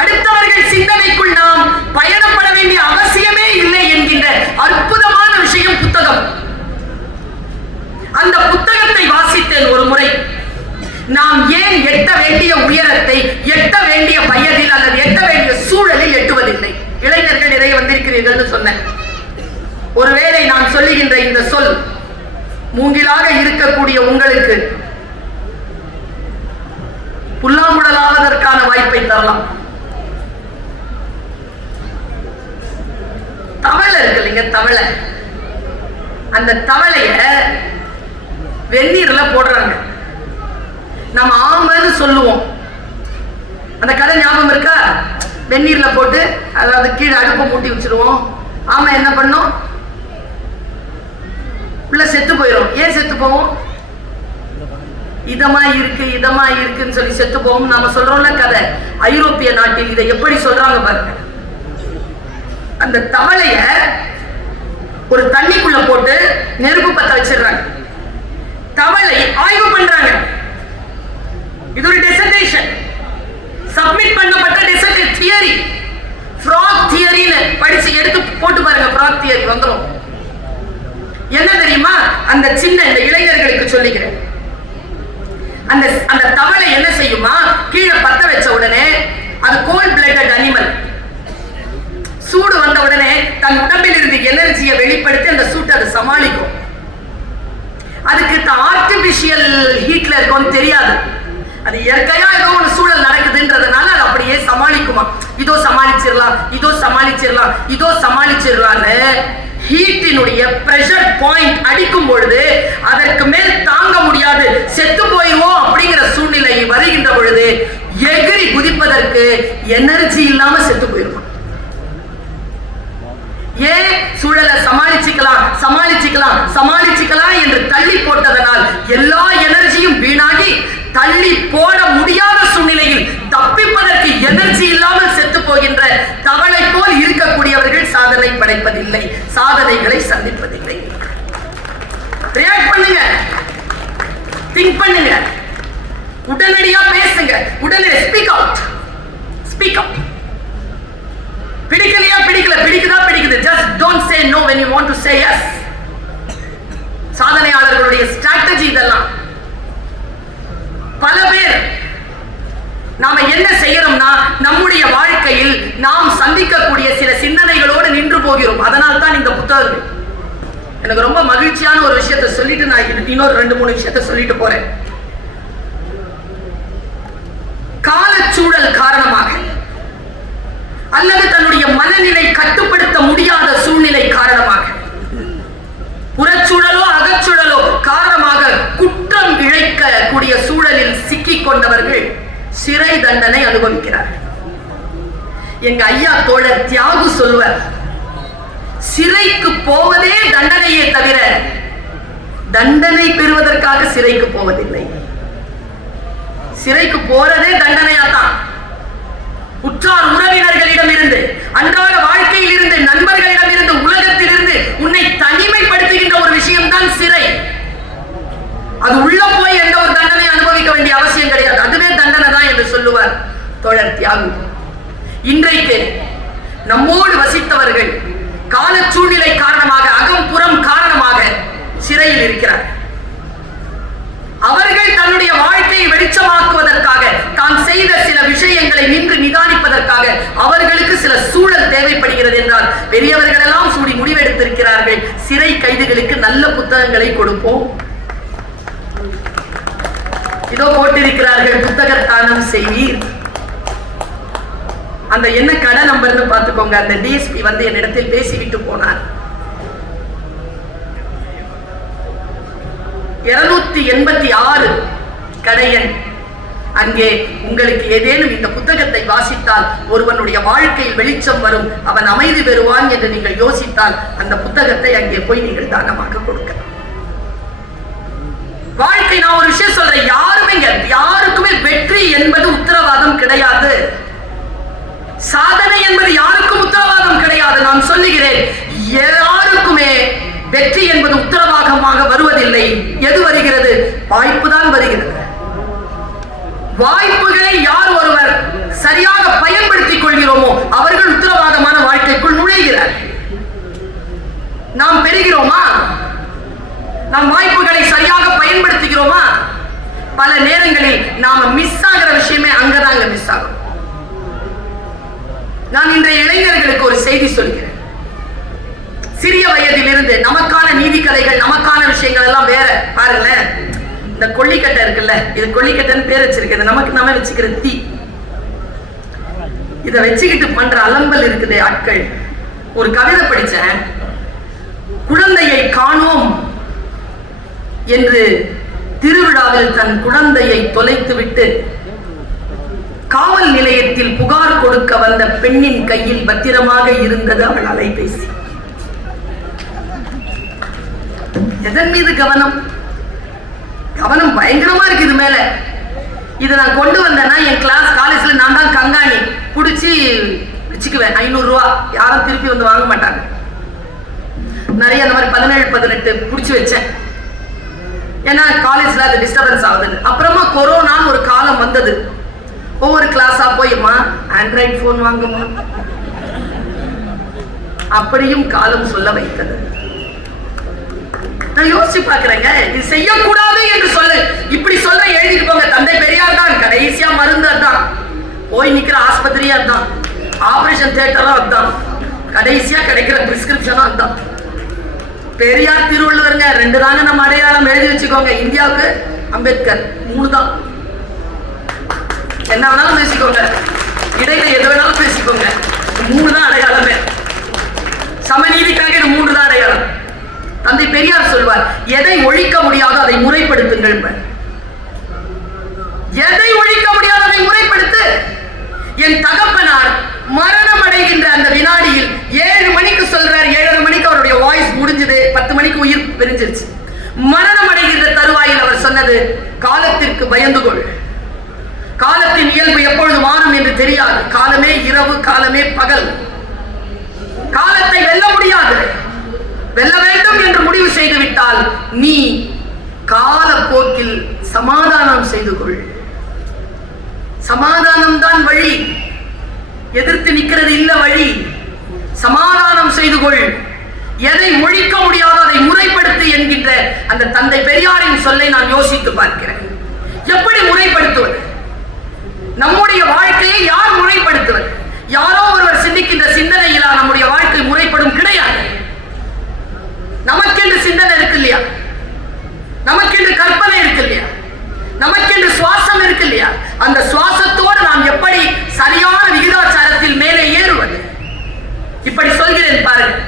அடுத்தவர்கள் சிந்தனைக்குள் நாம் பயணப்பட வேண்டிய அவசியமே இல்லை என்கின்ற அற்புதமான விஷயம் புத்தகம். அந்த புத்தகத்தை வாசித்தேன் ஒரு முறை. நாம் ஏன் எட்ட வேண்டிய உயரத்தை எட்ட வேண்டிய வயதில் அல்லது எட்ட வேண்டிய சூழலில் எட்டுவதில்லை? இளைஞர்கள் நிறைய வந்திருக்கிறீர்கள் சொன்னேன். ஒருவேளை நான் சொல்லுகின்ற இந்த சொல் மூங்கிலாக இருக்கக்கூடிய உங்களுக்கு புல்லாங்குழலாவதற்கான வாய்ப்பை தரலாம். தவளை இருக்கு இல்லைங்க, தவளை. அந்த தவளைய வெந்நீர்ல போடுறாங்க. நம்ம ஆமைன்னு சொல்லுவோம். அந்த கதை ஞாபகம் இருக்கா? வெந்நீர்ல போட்டு அதாவது கீழே அடுப்பை மூட்டி வச்சிருவோம். ஆமை என்ன பண்ணும்? உள்ள செத்து போயிடும். ஏன் செத்து போவோம்? இதமா இருக்கு இதமா இருக்குன்னு சொல்லி செத்து போவோம். நாம சொல்றோம்ல கதை. ஐரோப்பிய நாட்டில் இதை எப்படி சொல்றாங்க பாருங்க. அந்த தவளைய ஒரு தண்ணிக்குள்ள போட்டு நெருப்பு பத்த வச்சிடுறாங்க. தவளை ஆய்வு பண்றாங்க. இது ஒரு டிசர்டேஷன், சப்மிட் பண்ணப்பட்ட டிசர்டேஷன் தியரி, ஃப்ராக் தியரின்னு படிச்சு எடுத்து போட்டு பாருங்க. ஃப்ராக் தியரி வந்துரும். என்ன தெரியுமா? அந்த சின்ன இந்த இளைஞர்களுக்கு சொல்லிக்கிறேன். அந்த தவளை என்ன செய்யுமா? கீழே பத்த வச்ச உடனே அது கோல்ட் பிளட்டட் அனிமல். சூடு வந்த உடனே தன் உடம்பில் இருந்து எனர்ஜியை வெளிப்படுத்தி அந்த சூட்டை அதை சமாளிக்கும். அதுக்கு ஆர்டிபிஷியல் ஹீட்ல இருக்கும்னு தெரியாது. அது இயற்கையா ஏதோ ஒரு சூழல் நடக்குதுன்றதுனால அது அப்படியே சமாளிக்குமா. இதோ சமாளிச்சிடலாம், இதோ சமாளிச்சிடலாம், இதோ சமாளிச்சிடலான்னு ஹீட்டினுடைய பிரஷர் பாயிண்ட் அடிக்கும் பொழுது அதற்கு மேல் தாங்க முடியாது, செத்து போயிடுவோம் அப்படிங்கிற சூழ்நிலை வருகின்ற பொழுது எகிரி குதிப்பதற்கு எனர்ஜி இல்லாம செத்து போயிடுவோம். ஏன்? சூழலை சமாளிச்சுக்கலாம் சமாளிச்சுக்கலாம் சமாளிச்சுக்கலாம் என்று தள்ளி போட்டதனால் எல்லா எனர்ஜியும் வீணாகி தள்ளி போட முடியாத சூழ்நிலையில் தப்பிப்பதற்கு எனர்ஜி இல்லாமல் செத்து போகின்ற தவளை போல் இருக்கக்கூடியவர்கள் சாதனை when you want to say yes. சாதனையாளர்களுடைய ஸ்ட்ராட்டஜி இதெல்லாம். பல பேர் நாம என்ன செய்யறோம்னா நம்முடைய வாழ்க்கையில் நாம் சந்திக்கக்கூடிய சில சிந்தனைகளோடு நின்று போகிறோம். அதனால் தான் இந்த புத்தகங்கள். எனக்கு ரொம்ப மகிழ்ச்சியான ஒரு விஷயத்தை சொல்லிட்டு நான் இன்னொரு 2-3 விஷயத்தை சொல்லிட்டு போறேன். காலச்சூழல் காரணமாக அல்லது தன்னுடைய மனநிலை கட்டுப்படுத்த முடியாத சூழ்நிலை காரணமாக, புறச்சூழலோ அகச்சூழலோ காரணமாக குற்றம் இழைக்கக்கூடிய சூழலில் சிக்கிக் கொண்டவர்கள் சிறை தண்டனை அனுபவிக்கிறார்கள். எங்க ஐயா தோழர் தியாகு சொல்வர், சிறைக்கு போவதே தண்டனையே தவிர தண்டனை பெறுவதற்காக சிறைக்கு போவதில்லை. சிறைக்கு போறதே தண்டனையாதான். உற்றார் உறவினர்களிடமிருந்து, அன்றாட வாழ்க்கையில் இருந்து, நண்பர்களிடமிருந்து, உலகத்திலிருந்து உன்னை தனிமைப்படுத்துகின்ற ஒரு விஷயம் தான் சிறை. அது உள்ள போய் எந்த ஒரு தண்டனை அனுபவிக்க வேண்டிய அவசியம் கிடையாது. அதுவே தண்டனை தான் என்று சொல்லுவார் தோழர் தியாகு. இன்றைக்கு நம்மோடு வசித்தவர்கள் கால சூழ்நிலை காரணமாக, அகம் புறம் காரணமாக சிறையில் இருக்கிறார். அவர்கள் தன்னுடைய வாழ்க்கையை வெளிச்சமாக்குவதற்காக, தான் செய்த சில விஷயங்களை நின்று நிதானிப்பதற்காக அவர்களுக்கு சில சூழல் தேவைப்படுகிறது என்றால், பெரியவர்கள் எல்லாம் சூடி முடிவெடுத்திருக்கிறார்கள், சிறை கைதிகளுக்கு நல்ல புத்தகங்களை கொடுப்போம். இதோ போட்டிருக்கிறார்கள், புத்தக தானம் செய்வீர். அந்த என்ன கடை நம்பர்னு பார்த்துக்கோங்க. அந்த டிஎஸ்பி வந்து என்னிடத்தில் பேசிவிட்டு போனார். 286 கடையன். அங்கே உங்களுக்கு ஏதேனும் இந்த புத்தகத்தை வாசித்தால் ஒருவனுடைய வாழ்க்கையில் வெளிச்சம் வரும், அவன் அமைதி பெறுவான் என்று நீங்கள் யோசித்தால் அந்த புத்தகத்தை அங்கே போய் நீங்கள் தானமாக கொடுக்க. வாழ்க்கை, நான் ஒரு விஷயம் சொல்றேன், யாருக்குமே வெற்றி என்பது உத்தரவாதம் கிடையாது. சாதனை என்பது யாருக்கும் உத்தரவாதம் கிடையாது. நான் சொல்லுகிறேன், யாருக்குமே வெற்றி என்பது உத்தரவாதமாக வருவதில்லை. எது வருகிறது? வாய்ப்பு தான் வருகிறது. வாய்ப்புகளை யார் ஒருவர் சரியாக பயன்படுத்திக் கொள்கிறோமோ அவர்கள் உத்தரவாதமான வாழ்க்கைக்குள் நுழைகிறார். நாம் பெறுகிறோமா? நாம் வாய்ப்புகளை சரியாக பயன்படுத்துகிறோமா? பல நேரங்களில் நாம மிஸ் ஆகிற விஷயமே அங்கதாங்க மிஸ் ஆகும். நான் இன்றைய இளைஞர்களுக்கு ஒரு செய்தி சொல்கிறேன். சிறிய வயதில் இருந்து நமக்கான நீதி கதைகள், நமக்கான விஷயங்கள் எல்லாம் வேற. பாருங்களேன், இந்த கொல்லிக்கட்டை இருக்குல்ல, இது கொல்லிக்கட்டைன்னு பேர் வச்சிருக்கிறது, நமக்கு நம்ம வச்சுக்கிற தீ. இதை வச்சுக்கிட்டு பண்ற அலம்பல் இருக்குது ஆட்கள். ஒரு கவிதை படிச்சேன், குழந்தையை காணோம் என்று திருவிழாவில் தன் குழந்தையை தொலைத்துவிட்டு காவல் நிலையத்தில் புகார் கொடுக்க வந்த பெண்ணின் கையில் பத்திரமாக இருந்தது அவள் அலைபேசி. எதன் மீது கவனம்? கவனம் பயங்கரமா இருக்கு இது மேல. இதை நான் கொண்டு வந்தேன்னா என் காலேஜ்ல நான் தான் கங்காணி புடிச்சு வச்சுக்குவேன். 500 ரூபா யாரும் திருப்பி வந்து வாங்க மாட்டாங்க. நிறைய அந்த மாதிரி 17-18 புடிச்சு வச்சேன். ஏன்னா காலேஜ்ல அது டிஸ்டர்பன்ஸ் ஆகுது. அப்புறமா கொரோனான்னு ஒரு காலம் வந்தது. ஒவ்வொரு கிளாஸா போய்மா ஆண்ட்ராய்டு போன் வாங்குமா, அப்படியும் காலம் சொல்ல வைத்தது. நான் யோசிச்சு பாக்குறேங்க, இது செய்யக்கூடாது என்று சொல்ல, இப்படி சொல்ல எழுதிட்டு போங்க. தந்தை பெரியார் தான் கடைசியா மருந்து அதுதான், போய் நிக்கிற ஆஸ்பத்திரியா அதுதான், ஆபரேஷன் தியேட்டரும் அதுதான், கடைசியா கிடைக்கிற பிரிஸ்கிரிப்ஷனும் அதுதான். பெரியார் திருவள்ளுவருங்க 2 தாங்க நம்ம அடையாளம், எழுதி வச்சுக்கோங்க. இந்தியாவுக்கு அம்பேத்கர் 3 தான். என்ன வேணாலும் பேசிக்கோங்க, இடையில எது வேணாலும் பேசிக்கோங்க, 3 தான் அடையாளமே. சமநீதிக்காக இது 3 தான் அடையாளம். தந்தை பெரியார் சொல்வார், எதை ஒழிக்க முடியாதோ அதை முறைப்படுத்துங்கள். எதை ஒழிக்க முடியாதோ அதை முறைப்படுத்து. என் தகப்பனார் மரணம் அடைகின்ற அந்த வினாடியில் 7 மணிக்கு சொல்றார், 7:30 மணிக்கு அவருடைய வாய்ஸ் முடிஞ்சது, 10 மணிக்கு உயிர் பிரிஞ்சிருச்சு. மரணம் அடைகின்ற தருவாயில் அவர் சொன்னது, காலத்திற்கு பயந்து கொள். காலத்தின் இயல்பு எப்பொழுது மாறும் என்று தெரியாது. காலமே இரவு, காலமே பகல். காலத்தை வெல்ல முடியாது. வெல்ல வேண்டும் என்று முடிவு செய்து விட்டால் நீ காலப்போக்கில் சமாதானம் செய்து கொள். சமாதானம் தான் வழி. எதிர்த்து நிற்கிறது இல்ல வழி. சமாதானம் செய்து கொள். எதை ஒழிக்க முடியாதோ அதை முறைப்படுத்து என்கின்ற அந்த தந்தை பெரியாரின் சொல்லை நான் யோசித்து பார்க்கிறேன். எப்படி முறைப்படுத்துவது? நம்முடைய வாழ்க்கையை யார் முறைப்படுத்துவது? யாரோ ஒருவர் சிந்திக்கின்ற சிந்தனையிலா நம்முடைய வாழ்க்கை முறைப்படும்? கிடையாது. நமக்கென்று சிந்தனை இருக்கு இல்லையா? நமக்கென்று கற்பனை இருக்கு இல்லையா? நமக்கென்று சுவாசம் இருக்கு இல்லையா? அந்த சுவாசத்தோடு நாம் எப்படி சரியான விகிதாச்சாரத்தில் மேலே ஏறுவது? இப்படி சொல்கிறேன் பாருங்க.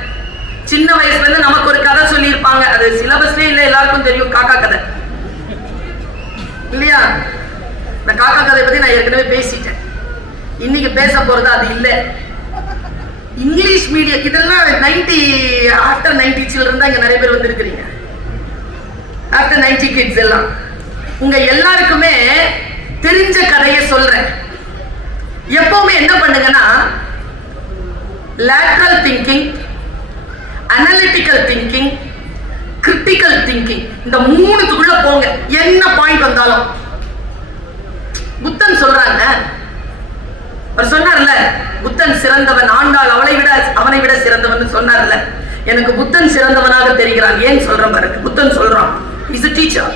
சின்ன வயசுல இருந்து நமக்கு ஒரு கதை சொல்லி இருப்பாங்க. அது சிலபஸ்லயே இல்ல, எல்லாருக்கும் தெரியும். காக்கா கதை இல்லையா? இந்த காக்கா கதை பத்தி நான் ஏற்கனவே பேசிட்டேன். இன்னைக்கு பேச போறது அது இல்ல. இங்கிலீஷ் மீடியம் இதெல்லாம் 90 ஆஃப்டர் 90 சில்ட்ரன் தான் இங்க நிறைய பேர் வந்திருக்கிறீங்க. ஆஃப்டர் 90 கிட்ஸ் எல்லாம் உங்க எல்லாருக்குமே தெரிஞ்ச கதையை சொல்றேன். எப்பவுமே என்ன பண்ணுங்கன்னா, lateral thinking, analytical thinking, critical thinking, இந்த மூணுத்துக்குள்ள போங்க. என்ன பாயிண்ட் வந்தாலும் புத்தன் சொல்றாங்க. அவர் சொன்னார்ல, புத்தன் சிறந்தவன், ஆண்டாள் அவனை விட சிறந்தவன் சொன்னார்ல. எனக்கு புத்தன் சிறந்தவனாக தெரிகிறான். ஏன் சொல்றேன் பாருங்க. புத்தன் சொல்றான், இஸ் a teacher.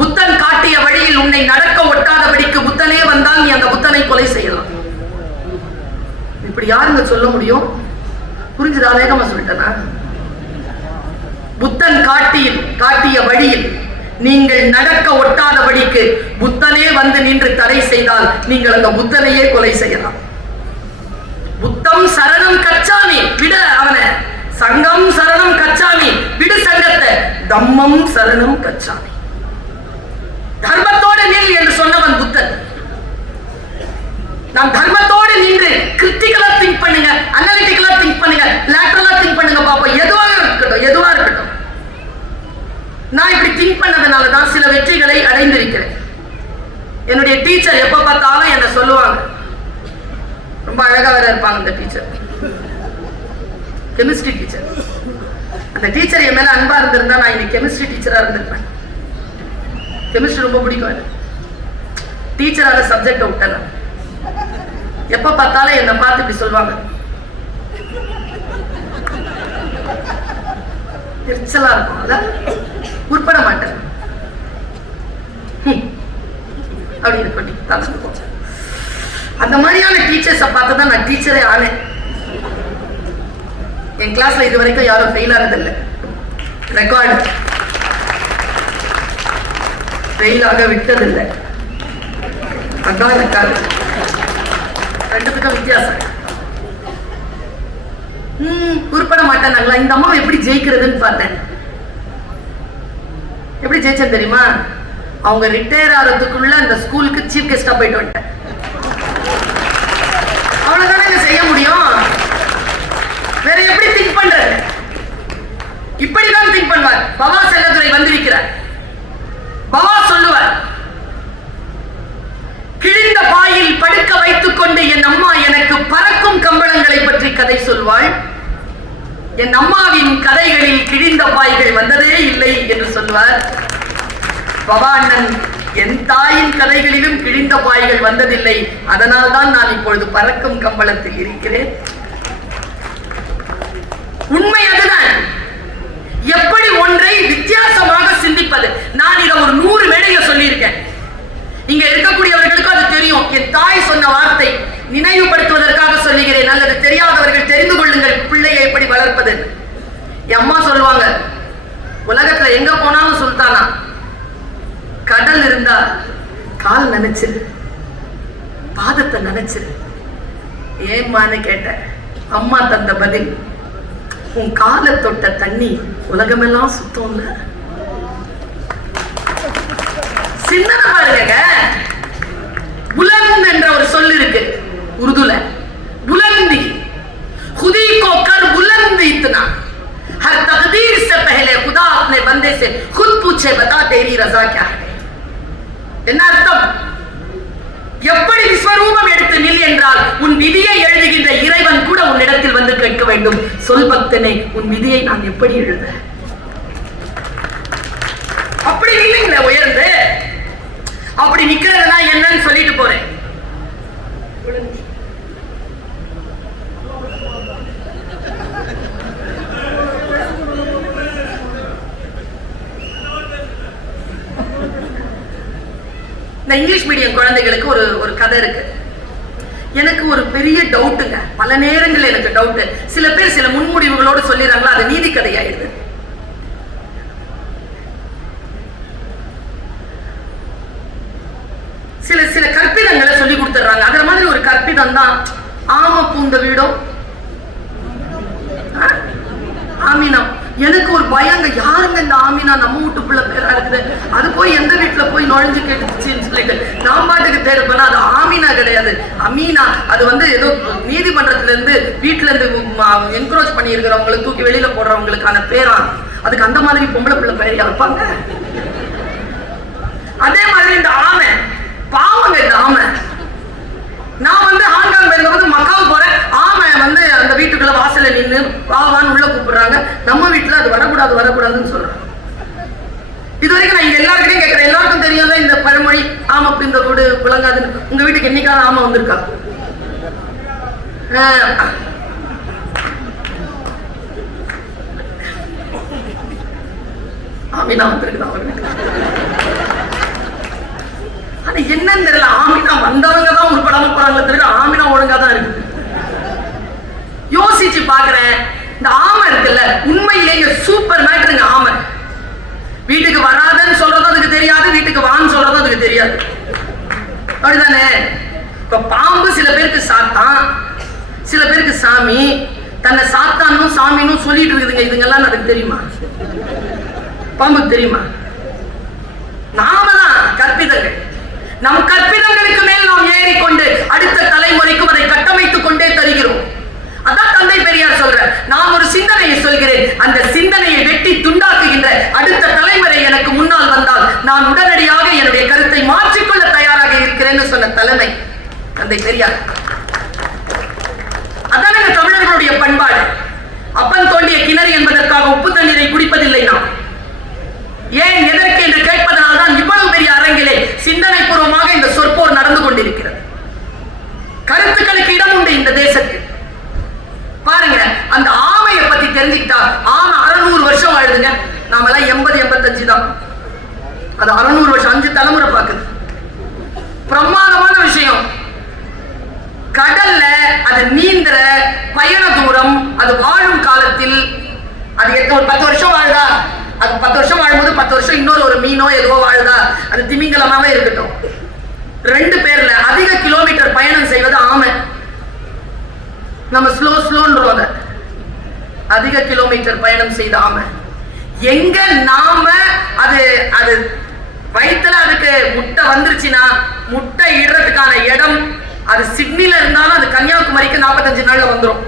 புத்தன் காட்டிய வழியில் உன்னை நடக்க ஒட்டாதபடிக்கு புத்தனே வந்தால் நீ அந்த புத்தனை கொலை செய்யலாம். இப்படி யாருங்க சொல்ல முடியும்? புரிஞ்சுதா? வேகமா சொல்லிட்டேனா? புத்தன் காட்டிய வழியில் நீங்கள் நடக்க ஒட்டாதபடிக்கு புத்தனே வந்து நின்று தடை செய்தால் நீங்கள் அந்த புத்தனையே கொலை செய்யலாம். புத்தம் சரணம் கச்சாமி, விட அவனை. சங்கம் சரணம் கச்சாமி, விடு சங்கத்தை. தம்மம் சரணம் கச்சாமி, தர்மத்தோடு நில் என்று சொன்னவன் புத்தன். நாம் தர்மத்தோடு நின்று கிரிட்டிக்கலா திங்க் பண்ணுங்க, அனலிட்டிக்கலா திங்க் பண்ணுங்க, லேட்டரலா திங்க் பண்ணுங்க பாப்போம். எதுவாக இருக்கட்டும். நான் இப்படி திங்க் பண்ணதுனால தான் சில வெற்றிகளை அடைந்திருக்கிறேன். என்னுடைய டீச்சர் எப்ப பார்த்தாலும் என்ன சொல்லுவாங்க, ரொம்ப அழகா வேற இருப்பாங்க அந்த டீச்சர், கெமிஸ்ட்ரி டீச்சர். அந்த டீச்சர் என் மேல அன்பா இருந்திருந்தா நான் இன்னைக்கு கெமிஸ்ட்ரி டீச்சரா இருந்திருப்பேன். கெமிஸ்ட்ரி ரொம்ப பிடிக்கும். டீச்சரால சப்ஜெக்ட் விட்டேன். எப்ப பார்த்தாலும் என்ன பார்த்து இப்படி சொல்லுவாங்க, எரிச்சலா இருக்கும், உட்பட மாட்டேன் அப்படின்னு பண்ணி தந்துட்டு. அந்த மாதிரியான டீச்சர்ஸை பார்த்துதான் நான் டீச்சரே ஆனேன். என் கிளாஸ்ல இது வரைக்கும் யாரும் ஃபெயில் ஆனதில்லை. ரெக்கார்டு ஃபெயிலாக விட்டதில்லை. அதான் ரெக்கார்டு. ரெண்டுத்துக்கும் வித்தியாசம். உருப்பட மாட்டாங்களா? இந்த அம்மா எப்படி ஜெயிக்கிறதுன்னு பார்த்தேன். எப்படி ஜெயிச்சேன் தெரியுமா? அவங்க ரிட்டையர் ஆகிறதுக்குள்ள அந்த ஸ்கூலுக்கு சீஃப் கெஸ்டா போயிட்டு வந்துட்டேன். அவ்வளவுதானே செய்ய முடியும். வேற எப்படி திங்க் பண்றது? இப்படிதான் திங்க் பண்ணுவார். பவா செல்லதுரை வந்திருக்கிறார். பவா சொல்லுவார், கிழிந்த பாயில் படுக்க வைத்துக் கொண்டு என் அம்மா எனக்கு பறக்கும் கம்பளங்களை பற்றி கதை சொல்வாள். என் அம்மாவின் கதைகளில் கிழிந்த பாய்கள் வந்ததே இல்லை என்று சொல்வார். பவா அண்ணன், என் தாயின் கதைகளிலும் கிழிந்த பாய்கள் வந்ததில்லை, அதனால் தான் நான் இப்பொழுது பறக்கும் கம்பளத்தில் இருக்கிறேன். உண்மை அதுதான். எப்படி ஒன்றை வித்தியாசமாக சிந்திப்பது. நான் இதை ஒரு 100 மேடையில சொல்லியிருக்கேன். இங்க இருக்கக்கூடியவர்களுக்கு அது தெரியும். என் தாய் சொன்ன வார்த்தை நினைவுபடுத்துவதற்காக சொல்லுகிறேன். அல்லது தெரியாதவர்கள் தெரிந்து கொள்ளுங்கள் பிள்ளையை எப்படி வளர்ப்பது. என் அம்மா சொல்லுவாங்க, உலகத்துல எங்க போனாலும் சுல்தானா, கடல் இருந்தா கால் நினைச்சிரு, பாதத்தை நினைச்சிரு. ஏம்மான்னு கேட்ட அம்மா தந்த பதில், உன் காலை தொட்ட தண்ணி உலகமெல்லாம் சுத்தம். சின்ன பாருங்க. புலந்த் என்ற ஒரு சொல் இருக்கு உருதுல. बुलंदी खुदी को कर बुलंद इतना हर तकदीर से पहले खुदा अपने बंदे से खुद पूछे बता तेरी रजा क्या है. என்ன அர்த்தம்? எப்படி விஸ்வரூபம் எடுத்து நில் என்றால் உன் விதியை எழுதுகின்ற இறைவன் கூட உன்னிடத்தில் வந்து கேட்க வேண்டும், சொல் பக்தனே உன் விதியை நான் எப்படி எழுத. அப்படி இல்லைங்களே உயர்ந்து. அப்படி நிக்கிறதுனா என்னன்னு சொல்லிட்டு போறேன். இந்த இங்கிலீஷ் மீடியம் குழந்தைகளுக்கு ஒரு கதை இருக்கு. எனக்கு ஒரு பெரிய டவுட்டுங்க, பல நேரங்கள் எனக்கு டவுட். சில பேர் சில முன்முடிவுகளோடு சொல்லிடுறாங்களா, அது நீதி கதையாயிருது. சில சில கற்பிதங்களை சொல்லி கொடுத்துறாங்க. அதே மாதிரி ஒரு கற்பிதம் தான் ஆம பூந்த வீடும் ஆமினா. எனக்கு ஒரு பயங்க, யாருங்க இந்த ஆமினா, நம்ம வீட்டு பிள்ளை பேரா இருக்குது, அது போய் எந்த வீட்டுல போய் நுழைஞ்சு கேட்டுச்சுன்னு சொல்லிட்டு நான் பாட்டுக்கு தேடுப்பேன். அது ஆமினா கிடையாது, அமீனா. அது வந்து ஏதோ நீதிமன்றத்துல இருந்து வீட்டுல இருந்து என்கரேஜ் பண்ணி இருக்கிறவங்களுக்கு தூக்கி வெளியில போடுறவங்களுக்கான பேரா. அதுக்கு அந்த மாதிரி பொம்பளை பிள்ளை பேரையா வைப்பாங்க? அதே மாதிரி இந்த ஆமை பாவங்க. இந்த ஆமை, நான் வந்து ஹாங்காங் போயிருந்தபோது மக்காவு போறேன், ஆமை வந்து அந்த வீட்டுக்குள்ள வாசல்ல நின்று வாவான்னு உள்ள கூப்பிடுறாங்க. நம்ம வீட்டுல அது வரக்கூடாதுன்னு சொல்றாங்க. இது வரைக்கும் நான் இங்க எல்லாருக்கிட்டையும் கேட்கிறேன், எல்லாருக்கும் தெரியாத இந்த பழமொழி, ஆமை இந்த வீடு விளங்காதுன்னு. உங்க வீட்டுக்கு என்னைக்காவது ஆமை வந்திருக்கா? ஆமினா வந்திருக்குதான் அவருக்கு. ஆனா என்னன்னு தெரியல, ஆமினா வந்தவங்க தான் உருப்படாம போறாங்க தெரியல, ஆமினா ஒழுங்கா தான் இருக்கு. யோசிச்சு பாக்குறேன், இந்த ஆமை இருக்குல்ல, உண்மையிலேயே சூப்பர் மேட்டருங்க. ஆமை வீட்டுக்கு வராதுன்னு சொல்றதும் அதுக்கு தெரியாது, வீட்டுக்கு வான்னு சொல்றதும் அதுக்கு தெரியாது. அப்படிதானே? இப்ப பாம்பு சில பேருக்கு சாத்தான், சில பேருக்கு சாமி. தன்னை சாத்தானும் சாமினும் சொல்லிட்டு இருக்குதுங்க. இதுங்கெல்லாம் அதுக்கு தெரியுமா? பாம்புக்கு தெரியுமா? நாம தான் கற்பிதங்கள். நம் கற்பிதங்களுக்கு மேல் நாம் ஏறிக்கொண்டு அடுத்த தலைமுறைக்கும் அதை கட்டமைத்துக் கொண்டே தருகிறோம். அதான் தந்தை பெரியார் சொல்ற, நான் ஒரு சிந்தனையை சொல்கிறேன், அந்த சிந்தனையை வெட்டி துண்டாக்குகின்ற அடுத்த தலைமுறை எனக்கு முன்னால் வந்தால் நான் உடனடியாக என்னுடைய கருத்தை மாற்றிக்கொள்ள தயாராக இருக்கிறேன்னு சொன்ன தலைமை தந்தை பெரியார். அதான் எங்க தமிழர்களுடைய பண்பாடு. அப்பன் தோண்டிய கிணறு என்பதற்காக உப்பு தண்ணீரை குடிப்பதில்லை நாம். ஏன், எதற்கு என்று கேட்பதனால் தான் இவ்வளவு பெரிய அரங்கிலே சிந்தனை பூர்வமாக இந்த சொற்போர் நடந்து கொண்டிருக்கிறது. கருத்துக்களுக்கு இடம் உண்டு இந்த தேசத்தில். பாருங்க, அந்த ஆமையை பத்தி தெரிஞ்சுக்கிட்டா, ஆமை 600 வருஷம் வாழுதுங்க. நாமெல்லாம் 80-85 தான். அது 600 வருஷம், 5 தலைமுறை பார்க்குது. பிரமாதமான விஷயம். கடல்ல அது நீந்திர பயண தூரம், அது வாழும் காலத்தில் அது ஒரு 10 வருஷம் வாழுதா, அது 10 வருஷம் வாழும்போது 10 வருஷம் இன்னொரு ஒரு மீனோ ஏதோ வாழுதா, அது திமிங்கலமாவே இருக்கட்டும். 2 பேர்ல அதிக கிலோமீட்டர் பயணம் செய்வது ஆமை. நம்ம ஸ்லோன்றோம், அதிக கிலோமீட்டர் பயணம் செய்த ஆமை. எங்க நாம அது அது வயிற்றுல அதுக்கு முட்டை வந்துருச்சுன்னா, முட்டை இடுறதுக்கான இடம் அது சிட்னில இருந்தாலும் அது கன்னியாகுமரிக்கு 45 நாள்ல வந்துடும்.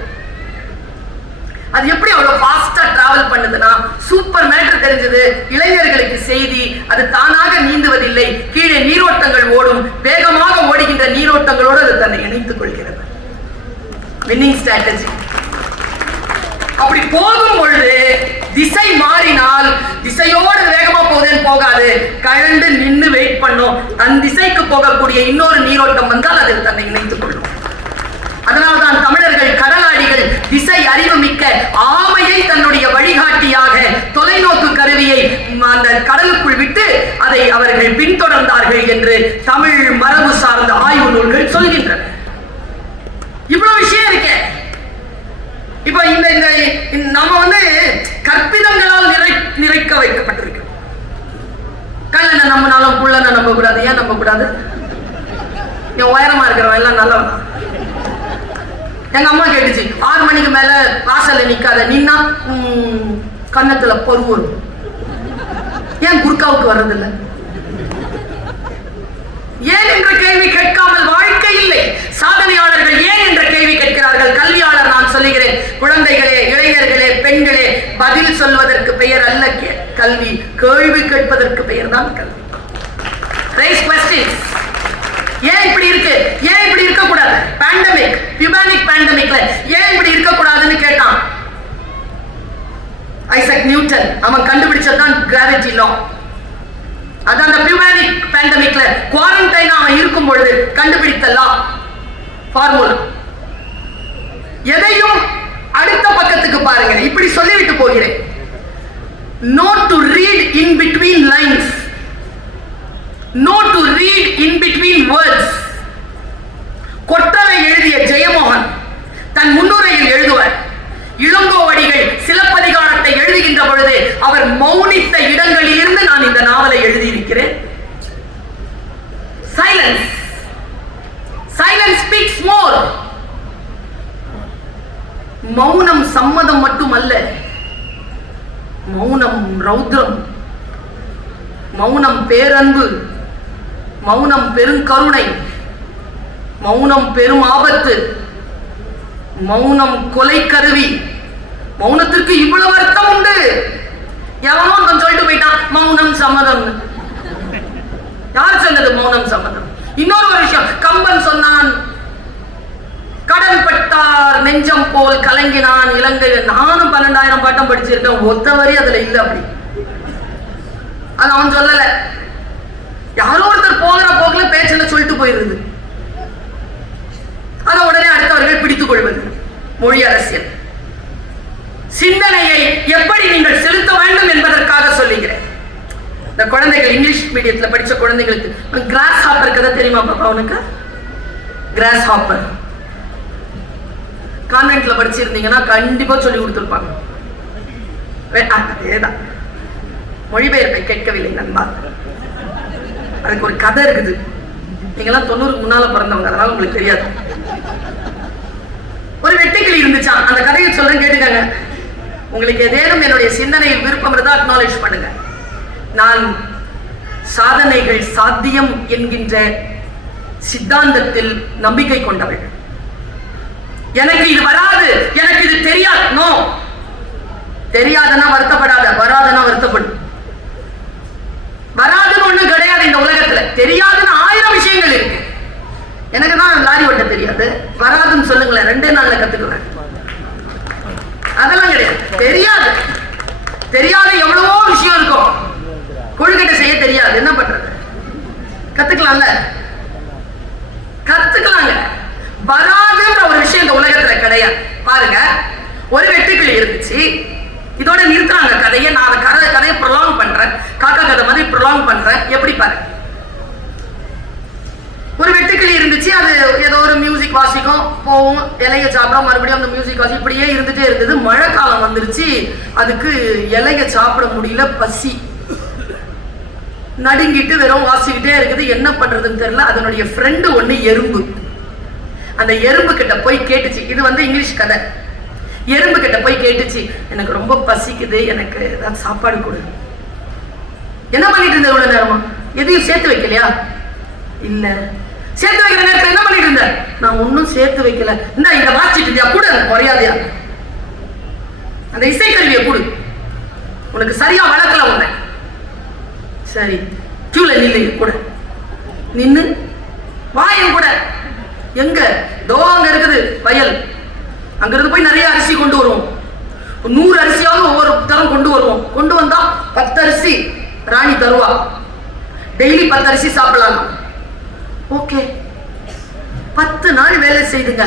அது எப்படி அவ்வளவு ஃபாஸ்டா டிராவல் பண்ணுதுன்னா, சூப்பர் மேட்டர் தெரிஞ்சது. இளைஞர்களுக்கு செய்தி, அது தானாக நீந்துவதில்லை, கீழே நீரோட்டங்கள் ஓடும், வேகமாக ஓடுகின்ற நீரோட்டங்களோடு அது தன்னை இணைத்துக் கொள்கிறது. Winning strategy. அப்படி போகும் பொழுது திசை மாறினால், திசையோடு வேகமா போகுதுன்னு போகாது, கழண்டு நின்று வெயிட் பண்ணும். தன் திசைக்கு போகக்கூடிய இன்னொரு நீரோட்டம் வந்தால் அதில் தன்னை இணைத்துக் கொள்ளும். அதனால்தான் தமிழர்கள் கடலாடிகள் திசை அறிவு மிக்க ஆமையை தன்னுடைய வழிகாட்டியாக, தொலைநோக்கு கருவியை அந்த கடலுக்குள் விட்டு அதை அவர்கள் பின்தொடர்ந்தார்கள் என்று தமிழ் மரபு சார்ந்த ஆய்வு நூல்கள் சொல்கின்றன. இவ்வளவு விஷயம் இருக்கு. இப்ப இந்த நாம வந்து கற்பிதங்களால் நிறைக்க வைக்கப்பட்டிருக்கு. கல்லனை நம்பினாலும் புள்ளனை நம்ப கூடாது. ஏன் நம்ப கூடாது? என் உயரமா இருக்கிறவன் எல்லாம் நல்லவன். எங்க அம்மா கேட்டுச்சு, 6 மணிக்கு மேல வாசல்ல நிக்காத, நின்னா கன்னத்துல பருவ வரும். ஏன் குர்காவுக்கு வர்றதில்லை? ஏன் என்ற கேள்வி கேட்காமல் வாழ்க்கை இல்லை. சாதனையாளர்கள் ஏன் என்ற கேள்வி கேட்கிறார்கள். கல்வியாளர் நான் சொல்லுகிறேன், குழந்தைகளே, இளைஞர்களே, பெண்களே, பதில் சொல்வதற்கு பெயர் அல்ல கல்வி, கேள்வி கேட்பதற்கு பெயர் தான் கல்வி. Raise questions. ஏன் இப்படி இருக்கு, ஏன் இப்படி இருக்க கூடாது? பேண்டமிக், பியூபானிக் பேண்டமிக்ல ஏன் இப்படி இருக்க கூடாதுன்னு கேட்டான் ஐசக் நியூட்டன். அவன் கண்டுபிடிச்சதுதான் கிராவிட்டி லா. அதான் அந்த பியூபானிக் பேண்டமிக்ல குவாரண்டைன் அவன் இருக்கும் பொழுது கண்டுபிடித்த லா ஃபார்முலா. எதையும் அடுத்த பக்கத்துக்கு பாருங்க. இப்படி சொல்லிவிட்டு போகிறேன். Not to read in between lines. Not to read read in between words. Kotravai எழுதிய ஜெயமோகன் தன் முன்னுரையில் எழுதுவார், இளங்கோவடிகள் சிலப்பதிகாரத்தை எழுதுகின்ற பொழுது அவர் மௌனித்த இடங்களில் இருந்து நான் இந்த நாவலை எழுதியிருக்கிறேன். Silence. Silence speaks more. மௌனம் சம்மதம் மட்டுமல்ல, மௌனம் ரௌத்ரம், மௌனம் பேரன்பு, மௌனம் பெருங்கருணை, மௌனம் பெரும் ஆபத்து, மௌனம் கொலை கருவி. மௌனத்திற்கு இவ்வளவு அர்த்தம் உண்டு. எவனோ கொஞ்சம் சொல்லிட்டு போயிட்டான் மௌனம் சம்மதம். யார் சொன்னது மௌனம் சம்மதம்? இன்னொரு விஷயம், கம்பன் சொன்னான் கடன் பட்டார் நெஞ்சம் போல் கலங்கினான் இலங்கை. நானும் 12,000 பாட்டம் படிச்சிருக்கேன், ஒத்த வரி அதுல இல்ல. அப்படி அது அவன் சொல்லல, யாரோ ஒருத்தர் போகிற போக்குல பேச்சுல சொல்லிட்டு போயிருது. அதை உடனே அடுத்தவர்கள் பிடித்துக் கொள்வது மொழி அரசியல். சிந்தனையை எப்படி நீங்கள் செலுத்த வேண்டும் என்பதற்காக சொல்லுகிறேன். இந்த குழந்தைகள் இங்கிலீஷ் மீடியத்துல படிச்ச குழந்தைகளுக்கு கிராஸ் ஹாப்பர் கதை தெரியுமா பாப்பா? அவனுக்கு கிராஸ் ஹாப்பர் கான்வென்ட்ல படிச்சிருந்தீங்கன்னா கண்டிப்பா சொல்லி கொடுத்துருப்பாங்க. அதேதான், மொழிபெயர்ப்பை கேட்கவில்லை நண்பா. அதுக்கு ஒரு கதை இருக்குது. நீங்கெல்லாம் 90க்கு முன்னால பிறந்தவங்க, அதனால உங்களுக்கு தெரியாது. ஒரு வெட்டுக்கிளி இருந்துச்சான். அந்த கதையை சொல்றேன், கேட்டுக்கங்க. உங்களுக்கு ஏதேனும் என்னுடைய சிந்தனையில் விருப்பம் இருந்தா அக்னாலேஜ் பண்ணுங்க. நான் சாதனைகள் சாத்தியம் என்கின்ற சித்தாந்தத்தில் நம்பிக்கை கொண்டவள். எனக்கு இது வராது, எனக்கு இது தெரியாது. நோ, தெரியாதுன்னா வருத்தப்படாத, வராதுன்னா வருத்தப்படும். வராதுன்னு ஒண்ணும் கிடையாது இந்த உலகத்துல. தெரியாதுன்னு 1000 விஷயங்கள் இருக்கு. எனக்கு தான் லாரி ஓட்ட தெரியாது, வராதுன்னு சொல்லுங்களேன், 2 நாள்ல கத்துக்குவேன். அதெல்லாம் கிடையாது. தெரியாது, தெரியாத எவ்வளவோ விஷயம் இருக்கும். கொழுக்கட்டை செய்ய தெரியாது, என்ன பண்றது? கத்துக்கலாம்ல, கத்துக்கலாங்க. வராதுன்ற ஒரு விஷயம் இந்த உலகத்துல கிடையாது. பாருங்க, ஒரு வெட்டுக்கிளி இருந்துச்சு. இதோட நிறுத்துறாங்க கதையை. நான் அந்த கதையை ப்ரொலாங் பண்றேன், காக்கா கதை மாதிரி ப்ரொலாங் பண்றேன். எப்படி பாருங்க, ஒரு வெட்டுக்கிளி இருந்துச்சு. அது ஏதோ ஒரு மியூசிக் வாசிக்கும், போகும், இலைய சாப்பிட மறுபடியும் அந்த மியூசிக் வாசி, இப்படியே இருந்துட்டே இருந்தது. மழை காலம் வந்துருச்சு, அதுக்கு இலைய சாப்பிட முடியல, பசி நடுங்கிட்டு வெறும் வாசிக்கிட்டே இருக்குது. என்ன பண்றதுன்னு தெரியல. அதனுடைய ஃப்ரெண்டு ஒண்ணு எறும்பு. அந்த எறும்பு கிட்ட போய் கேட்டுச்சு. இது இங்கிலீஷ் கதை. எறும்பு கிட்ட போய் கேட்டுச்சு, எனக்கு ரொம்ப பசிக்குது, எனக்கு ஏதாவது சாப்பாடு கொடு. என்ன பண்ணிட்டு இருந்த இவ்வளவு நேரமா? எதையும் சேர்த்து வைக்கலையா? இல்ல. சேர்த்து வைக்கிற நேரத்தில் என்ன பண்ணிட்டு இருந்த? நான் ஒன்னும் சேர்த்து வைக்கல. இந்த இதை வாசிச்சுட்டு இருந்தியா? கூட மரியாதையா அந்த இசைக்கருவியை கொடு, உனக்கு சரியா வளர்க்கல உன்னை. சரி, கியூல நில்லு, கூட நின்னு வாயும் கூட. எங்க? தோ அங்க இருக்குது வயல். அங்கிருந்து போய் நிறைய அரிசி கொண்டு வருவோம். 100 அரிசியாவது ஒவ்வொரு தரம் கொண்டு வருவோம். கொண்டு வந்தா 10 அரிசி ராணி தருவா. டெய்லி 10 அரிசி சாப்பிடலாம். ஓகே, 10 நாள் வேலை செய்துங்க.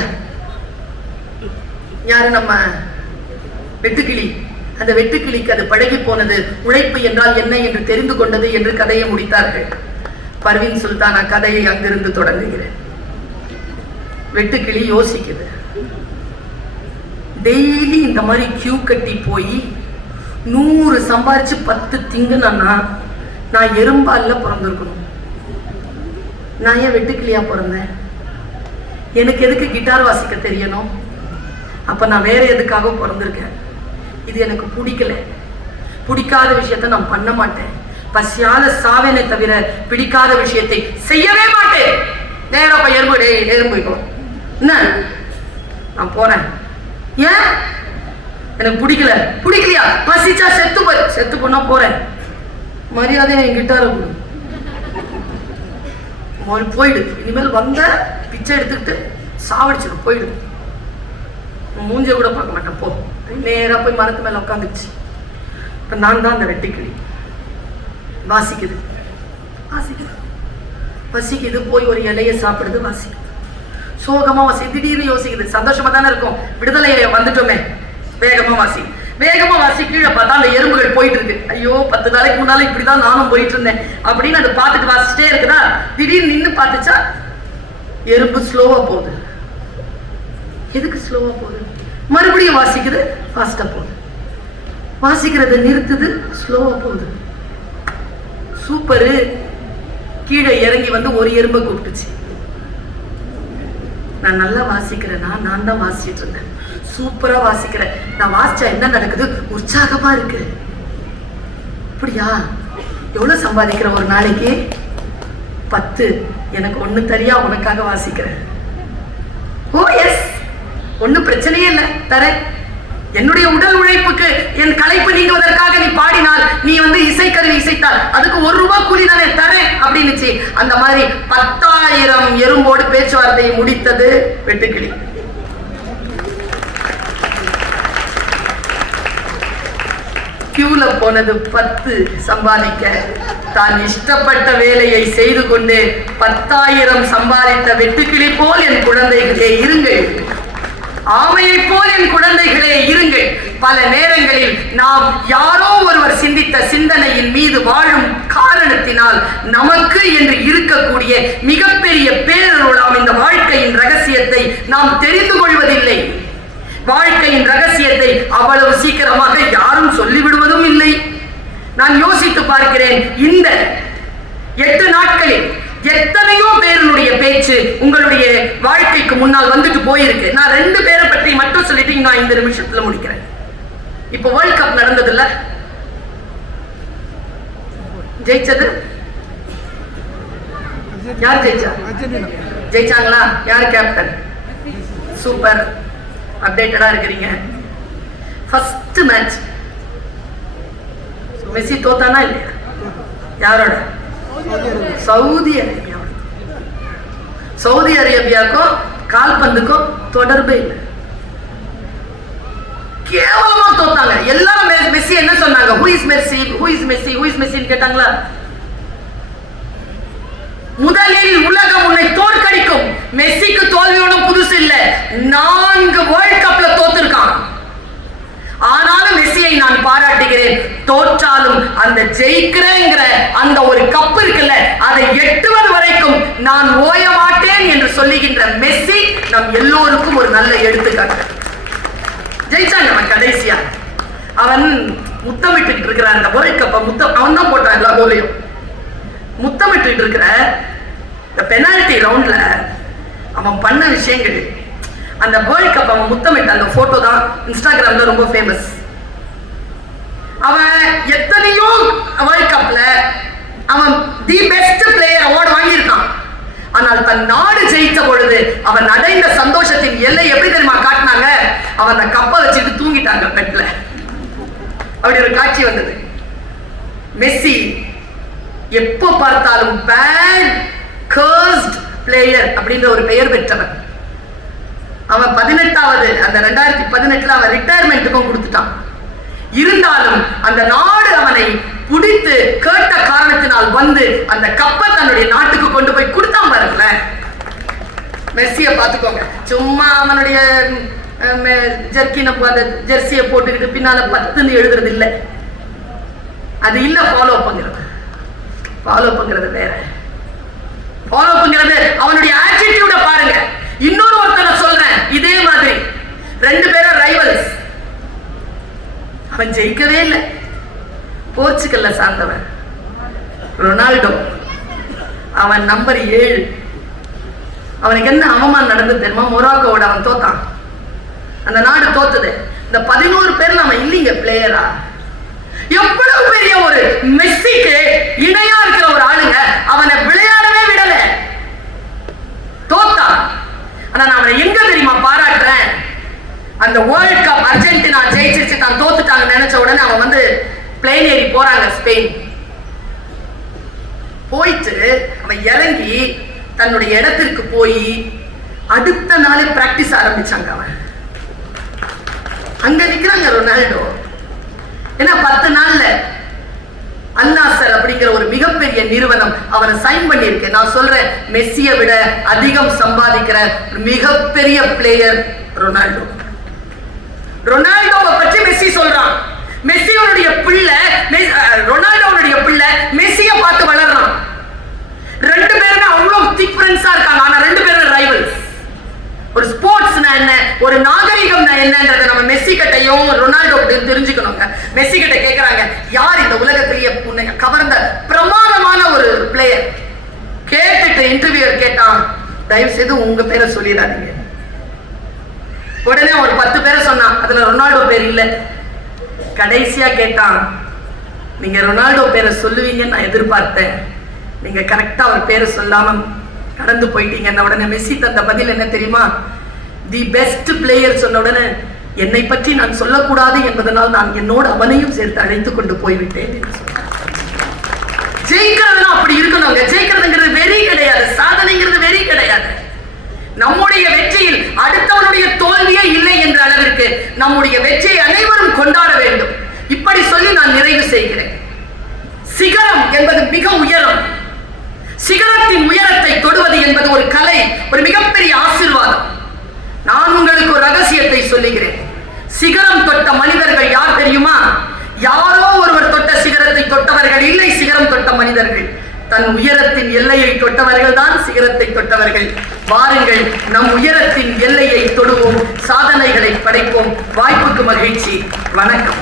யாரு? நம்ம வெட்டுக்கிளி. அந்த வெட்டுக்கிளிக்கு அது பழகி போனது. உழைப்பு என்றால் என்ன என்று தெரிந்து கொண்டது என்று கதையை முடித்தார்கள். பர்வீன் சுல்தானா கதையை அங்கிருந்து தொடங்குகிறேன். வெட்டுக்கிளி யோசிக்குது, டெய்லி இந்த மாதிரி கியூ கட்டி போய் 100 சம்பாரிச்சு 10 திங்குனா நான் எறும்பால பிறந்திருக்கணும். நான் ஏன் வெட்டுக்கிளியா பிறந்தேன்? எனக்கு எதுக்கு கிட்டார் வாசிக்க தெரியணும்? அப்ப நான் வேற எதுக்காக பிறந்திருக்கேன்? இது எனக்கு பிடிக்கல. பிடிக்காத விஷயத்த நான் பண்ண மாட்டேன். பசியால சாவேனே தவிர பிடிக்காத விஷயத்தை செய்யவே மாட்டேன். நேரம் போய் எறும்பு என்ன, நான் போறேன். ஏன்? எனக்கு பிடிக்கல. பிடிக்கலையா? பசிச்சா செத்து போனா போறேன். மரியாதை என் கிட்டார போயிடு. இனிமேல் வந்த பிச்சை எடுத்துக்கிட்டு சாவடிச்சிரு, போயிடு. மூஞ்ச கூட பார்க்க மாட்டேன், போ. நேரா போய் மரத்து மேல உட்காந்துச்சு. இப்ப நான் தான் அந்த வெட்டுக்கிளி. வாசிக்குது, பசிக்குது, போய் ஒரு இலைய சாப்பிடுது, வாசிக்குது. சோகமா வாசி. திடீர்னு யோசிக்குது, சந்தோஷமா தானே இருக்கும், விடுதலையை வந்துட்டோமே, வேகமா வாசி. வேகமா வாசி. கீழே பார்த்தா அந்த எறும்புகள் போயிட்டு இருக்கு. ஐயோ 10 நாளைக்கு முன்னால இப்படிதான் நானும் போயிட்டு இருந்தேன் அப்படின்னு அதை பார்த்துட்டு வாசிச்சிட்டே இருக்குதா, திடீர்னு நின்று பார்த்துச்சா எறும்பு ஸ்லோவா போகுது. எதுக்கு ஸ்லோவா போகுது? மறுபடியும் வாசிக்குது, ஃபாஸ்டா போகுது. வாசிக்கிறத நிறுத்துது, ஸ்லோவா போகுது. சூப்பரு. கீழே இறங்கி வந்து ஒரு எறும்பை கூப்பிட்டுச்சு. நான் நல்லா வாசிக்கிறேன்னா, நான் தான் வாசிச்சுட்டு இருந்தேன். சூப்பரா வாசிக்கிறேன். நான் வாசிச்சா என்ன நடக்குது? உற்சாகமா இருக்கு. அப்படியா? எவ்வளவு சம்பாதிக்கிற ஒரு நாளைக்கு? 10. எனக்கு 1 தரியா, உனக்காக வாசிக்கிறேன். ஓ எஸ், ஒன்னும் பிரச்சனையே இல்லை, தரேன். என்னுடைய உடல் உழைப்புக்கு என் களைப்பு நீங்குவதற்காக நீ பாடினால், நீ வந்து இசைக்கருவி இசைத்தால் அதுக்கு 1 ரூபாய் கூலி தானே தரேன் அப்படின்னுச்சு. அந்த மாதிரி 10,000 எறும்போடு பேச்சுவார்த்தையை முடித்தது வெட்டுக்கிளி. கியூல போனது 10 சம்பாதிக்க. தான் இஷ்டப்பட்ட வேலையை செய்து கொண்டு 10,000 சம்பாதித்த வெட்டுக்கிளி போல் என் குழந்தைகளே இருங்கள். ஆமையை போல் என் குழந்தைகளே இருங்கள். பல நேரங்களில் நாம் யாரோ ஒருவர் சிந்தித்த சிந்தனையின் மீது வாழும் காரணத்தினால் நமக்கு என்று இருக்கக்கூடிய மிகப்பெரிய பேரருளாம் இந்த வாழ்க்கையின் ரகசியத்தை நாம் தெரிந்து கொள்வதில்லை. வாழ்க்கையின் ரகசியத்தை அவ்வளவு சீக்கிரமாக யாரும் சொல்லிவிடுவதும் இல்லை. நான் யோசித்து பார்க்கிறேன், இந்த 8 நாட்களில் எத்தனையோ பேருடைய பேச்சு உங்களுடைய வாழ்க்கைக்கு முன்னால் வந்துட்டு போயிருக்கு. நான் 2 பேரை பற்றி மட்டும் சொல்லிட்டு நான் இந்த நிமிஷத்துல முடிக்கிறேன். இப்ப வேர்ல்ட் கப் நடந்தது இல்ல, ஜெயிச்சது யார்? ஜெயிச்சாங்களா? யார் கேப்டன்? சூப்பர், அப்டேட்டடா இருக்கிறீங்க. ஃபர்ஸ்ட் மேட்ச் மெஸ்ஸி தோத்தானா இல்லையா? யாரோட? சவுதி அரேபியாவோட. சவுதி அரேபியாவுக்கும் கால்பந்துக்கும் தொடர்பே இல்லை. கேவலமா தோத்தாங்க. எல்லாரும் மெஸ்ஸி என்ன சொன்னாங்க? Who is Messi, who is Messi, who is மெஸ்ஸின்னு கேட்டாங்களா? முதலில் உலகம் உன்னை தோற்கடிக்கும். மெஸ்ஸிக்கு தோல்வியோட புதுசு இல்ல, 4 வேர்ல்ட் கப்ல தோத்துருக்கான். ஆனாலும் மெஸ்ஸியை நான் பாராட்டுகிறேன். தோற்றாலும் அந்த ஜெயிக்கிறேங்கிற அந்த ஒரு கப் இருக்குல்ல, அதை எட்டுவது வரைக்கும் நான் ஓய மாட்டேன் என்று சொல்லுகின்ற மெஸ்ஸி நம் எல்லோருக்கும் ஒரு நல்ல எடுத்துக்காட்டு. ஜெயிச்சாங்க கடைசியா. அவன் முத்தமிட்டு இருக்கிறான். அந்த வேர்ல்ட் கப்பை அவன் தான் போட்டான் எல்லா கோலையும். முத்தமிட்டு இருக்கிற இந்த பெனால்டி ரவுண்ட்ல அவன் பண்ண விஷயங்கள், அந்த வேர்ல்ட் கப் அவன் முத்தமிட்ட அந்த போட்டோ தான் இன்ஸ்டாகிராம்ல ரொம்ப ஃபேமஸ். அவன் எத்தனையோ வேர்ல்ட் கப்ல அவன் தி பெஸ்ட் பிளேயர் அவார்டு வாங்கியிருக்கான். ஆனால் தன் நாடு ஜெயித்த பொழுது அவன் அடைந்த சந்தோஷத்தின் எல்லை எப்படி தெரியுமா காட்டினாங்க? அவன் அந்த கப்பை வச்சுட்டு தூங்கிட்டாங்க பெட்ல. அப்படி ஒரு காட்சி வந்தது. மெஸ்ஸி எப்போ பார்த்தாலும் பேட் கர்ஸ்ட் பிளேயர் அப்படின்ற ஒரு பெயர் பெற்றவன். அவன் 18வது அந்த 2018 அவன் ரிட்டையர்மெண்ட்டுக்கும் கொடுத்துட்டான். இருந்தாலும் அந்த நாடு அவனை பிடித்து கேட்ட காரணத்தினால் வந்து அந்த கப்பை தன்னுடைய நாட்டுக்கு கொண்டு போய் கொடுத்தான் பாருங்கள. மெஸ்ஸிய பாத்துக்கோங்க. சும்மா அவனுடைய ஜெர்கினை அந்த ஜெர்சியை போட்டுக்கிட்டு பின்னால 10ன்னு எழுதுறது இல்லை. அது இல்ல ஃபாலோ பண்ணுறது. ஃபாலோ பண்ணுறது வேற. ஃபாலோ பண்ணுறது அவனுடைய ஆட்டிடியூட பாருங்க. இன்னொரு ஒருத்தனை சொல்றேன் இதே மாதிரி. 2 பேரும் ரைவல்ஸ். அவன் ஜெயிக்கவே இல்லை. போர்ச்சுகல்ல சார்ந்தவன் ரொனால்டோ. அவன் நம்பர் 7. அவனுக்கு என்ன அவமானம் நடந்தது தெரியுமா? மொராக்கோவோட அவன் தோத்தான். அந்த நாடு தோத்தது. இந்த 11 பேர்ல அவன் இல்லைங்க பிளேயரா. எவ்வளவு பெரிய ஒரு மெஸ்ஸிக்கு இணையா இருக்கிற ஒரு ஆளுங்க அவனை விளையாடவே விடல, தோத்தான். ஆனா நான் அவனை எங்க தெரியுமா பாராட்டுறேன்? அந்த வேர்ல்ட் கப் அர்ஜென்டினா ஜெயிச்சிருச்சு, தான் தோத்துட்டாங்க நினைச்ச உடனே அவன் வந்து பிளேன் ஏறி போறாங்க ஸ்பெயின். போயிட்டு அவன் இறங்கி தன்னுடைய இடத்திற்கு போய் அடுத்த நாளே பிராக்டிஸ் ஆரம்பிச்சாங்க. அவன் அங்க நிக்கிறாங்க ரொனால்டோ. ஏன்னா 10 நாள்ல அல் நாசர் அப்படிங்கிற ஒரு மிகப்பெரிய நிறுவனம் அவரை சைன் பண்ணியிருக்கு. நான் சொல்றேன், மெஸ்ஸியை விட அதிகம் சம்பாதிக்கிற மிகப்பெரிய பிளேயர் ரொனால்டோ. ரொனால்டோவை பற்றி மெஸ்ஸி சொல்றான். மெஸ்ஸியோனுடைய பிள்ளை ரொனால்டோனுடைய பிள்ளை மெஸ்ஸியை பார்த்து வளர்றான். ரெண்டு பேருமே அவ்வளவு திக் ஃப்ரெண்ட்ஸா இருக்காங்க. ஆனா ரெண்டு பேரும் ரைவல்ஸ். ஒரு ஸ்போர்ட்ஸ்னா என்ன, ஒரு நாகரிகம்னா என்னன்றதை நம்ம மெஸ்ஸி கிட்டையும் ரொனால்டோ கிட்டையும் தெரிஞ்சுக்கணுங்க. மெஸ்ஸி கிட்ட கேட்கறாங்க, யார் இந்த உலகத்திலேயே உன்னை கவர்ந்த பிரமாதமான ஒரு பிளேயர்? கேட்டுட்டு இன்டர்வியூர் கேட்டான், தயவு செய்து உங்க பேரை சொல்லிடாதீங்க. உடனே ஒரு 10 பேரை சொன்னான், அதுல ரொனால்டோ பேர் இல்ல. கடைசியா கேட்டான், நீங்க ரொனால்டோ பேரை சொல்லுவீங்கன்னு நான் எதிர்பார்த்தேன், நீங்க கரெக்டா அவர் பேரை சொல்லாம கடந்து போயிட்டீங்க. உடனே மெஸ்ஸி தந்த பதில் என்ன தெரியுமா? தி பெஸ்ட் பிளேயர் சொன்ன உடனே, என்னை பற்றி நான் சொல்லக்கூடாது என்பதனால் நான் என்னோடு அவனையும் சேர்த்து அழைத்து கொண்டு போய்விட்டேன். ஜெயிக்கிறதுனா அப்படி இருக்கணுங்க. ஜெயிக்கிறதுங்கிறது வெறி கிடையாது, சாதனைங்கிறது வெறி கிடையாது. நம்முடைய வெற்றியில் அடுத்தவனுடைய தோல்வியே இல்லை என்ற அளவிற்கு நம்முடைய வெற்றியை அனைவரும் கொண்டாட வேண்டும். இப்படி சொல்லி நான் நிறைவு செய்கிறேன். சிகரம் என்பது மிக உயரம். சிகரத்தின் உயரத்தை தொடுவது என்பது ஒரு கலை, ஒரு மிகப்பெரிய ஆசீர்வாதம். நான் உங்களுக்கு ஒரு ரகசியத்தை சொல்லுகிறேன். சிகரம் தொட்ட மனிதர்கள் யார் தெரியுமா? யாரோ ஒருவர் தொட்ட சிகரத்தை தொட்டவர்கள் இல்லை. சிகரம் தொட்ட மனிதர்கள் தன் உயரத்தின் எல்லையை தொட்டவர்கள் தான் சிகரத்தை தொட்டவர்கள். வாருங்கள், நம் உயரத்தின் எல்லையை தொடுவோம், சாதனைகளை படைப்போம். வாய்ப்புக்கு மகிழ்ச்சி. வணக்கம்.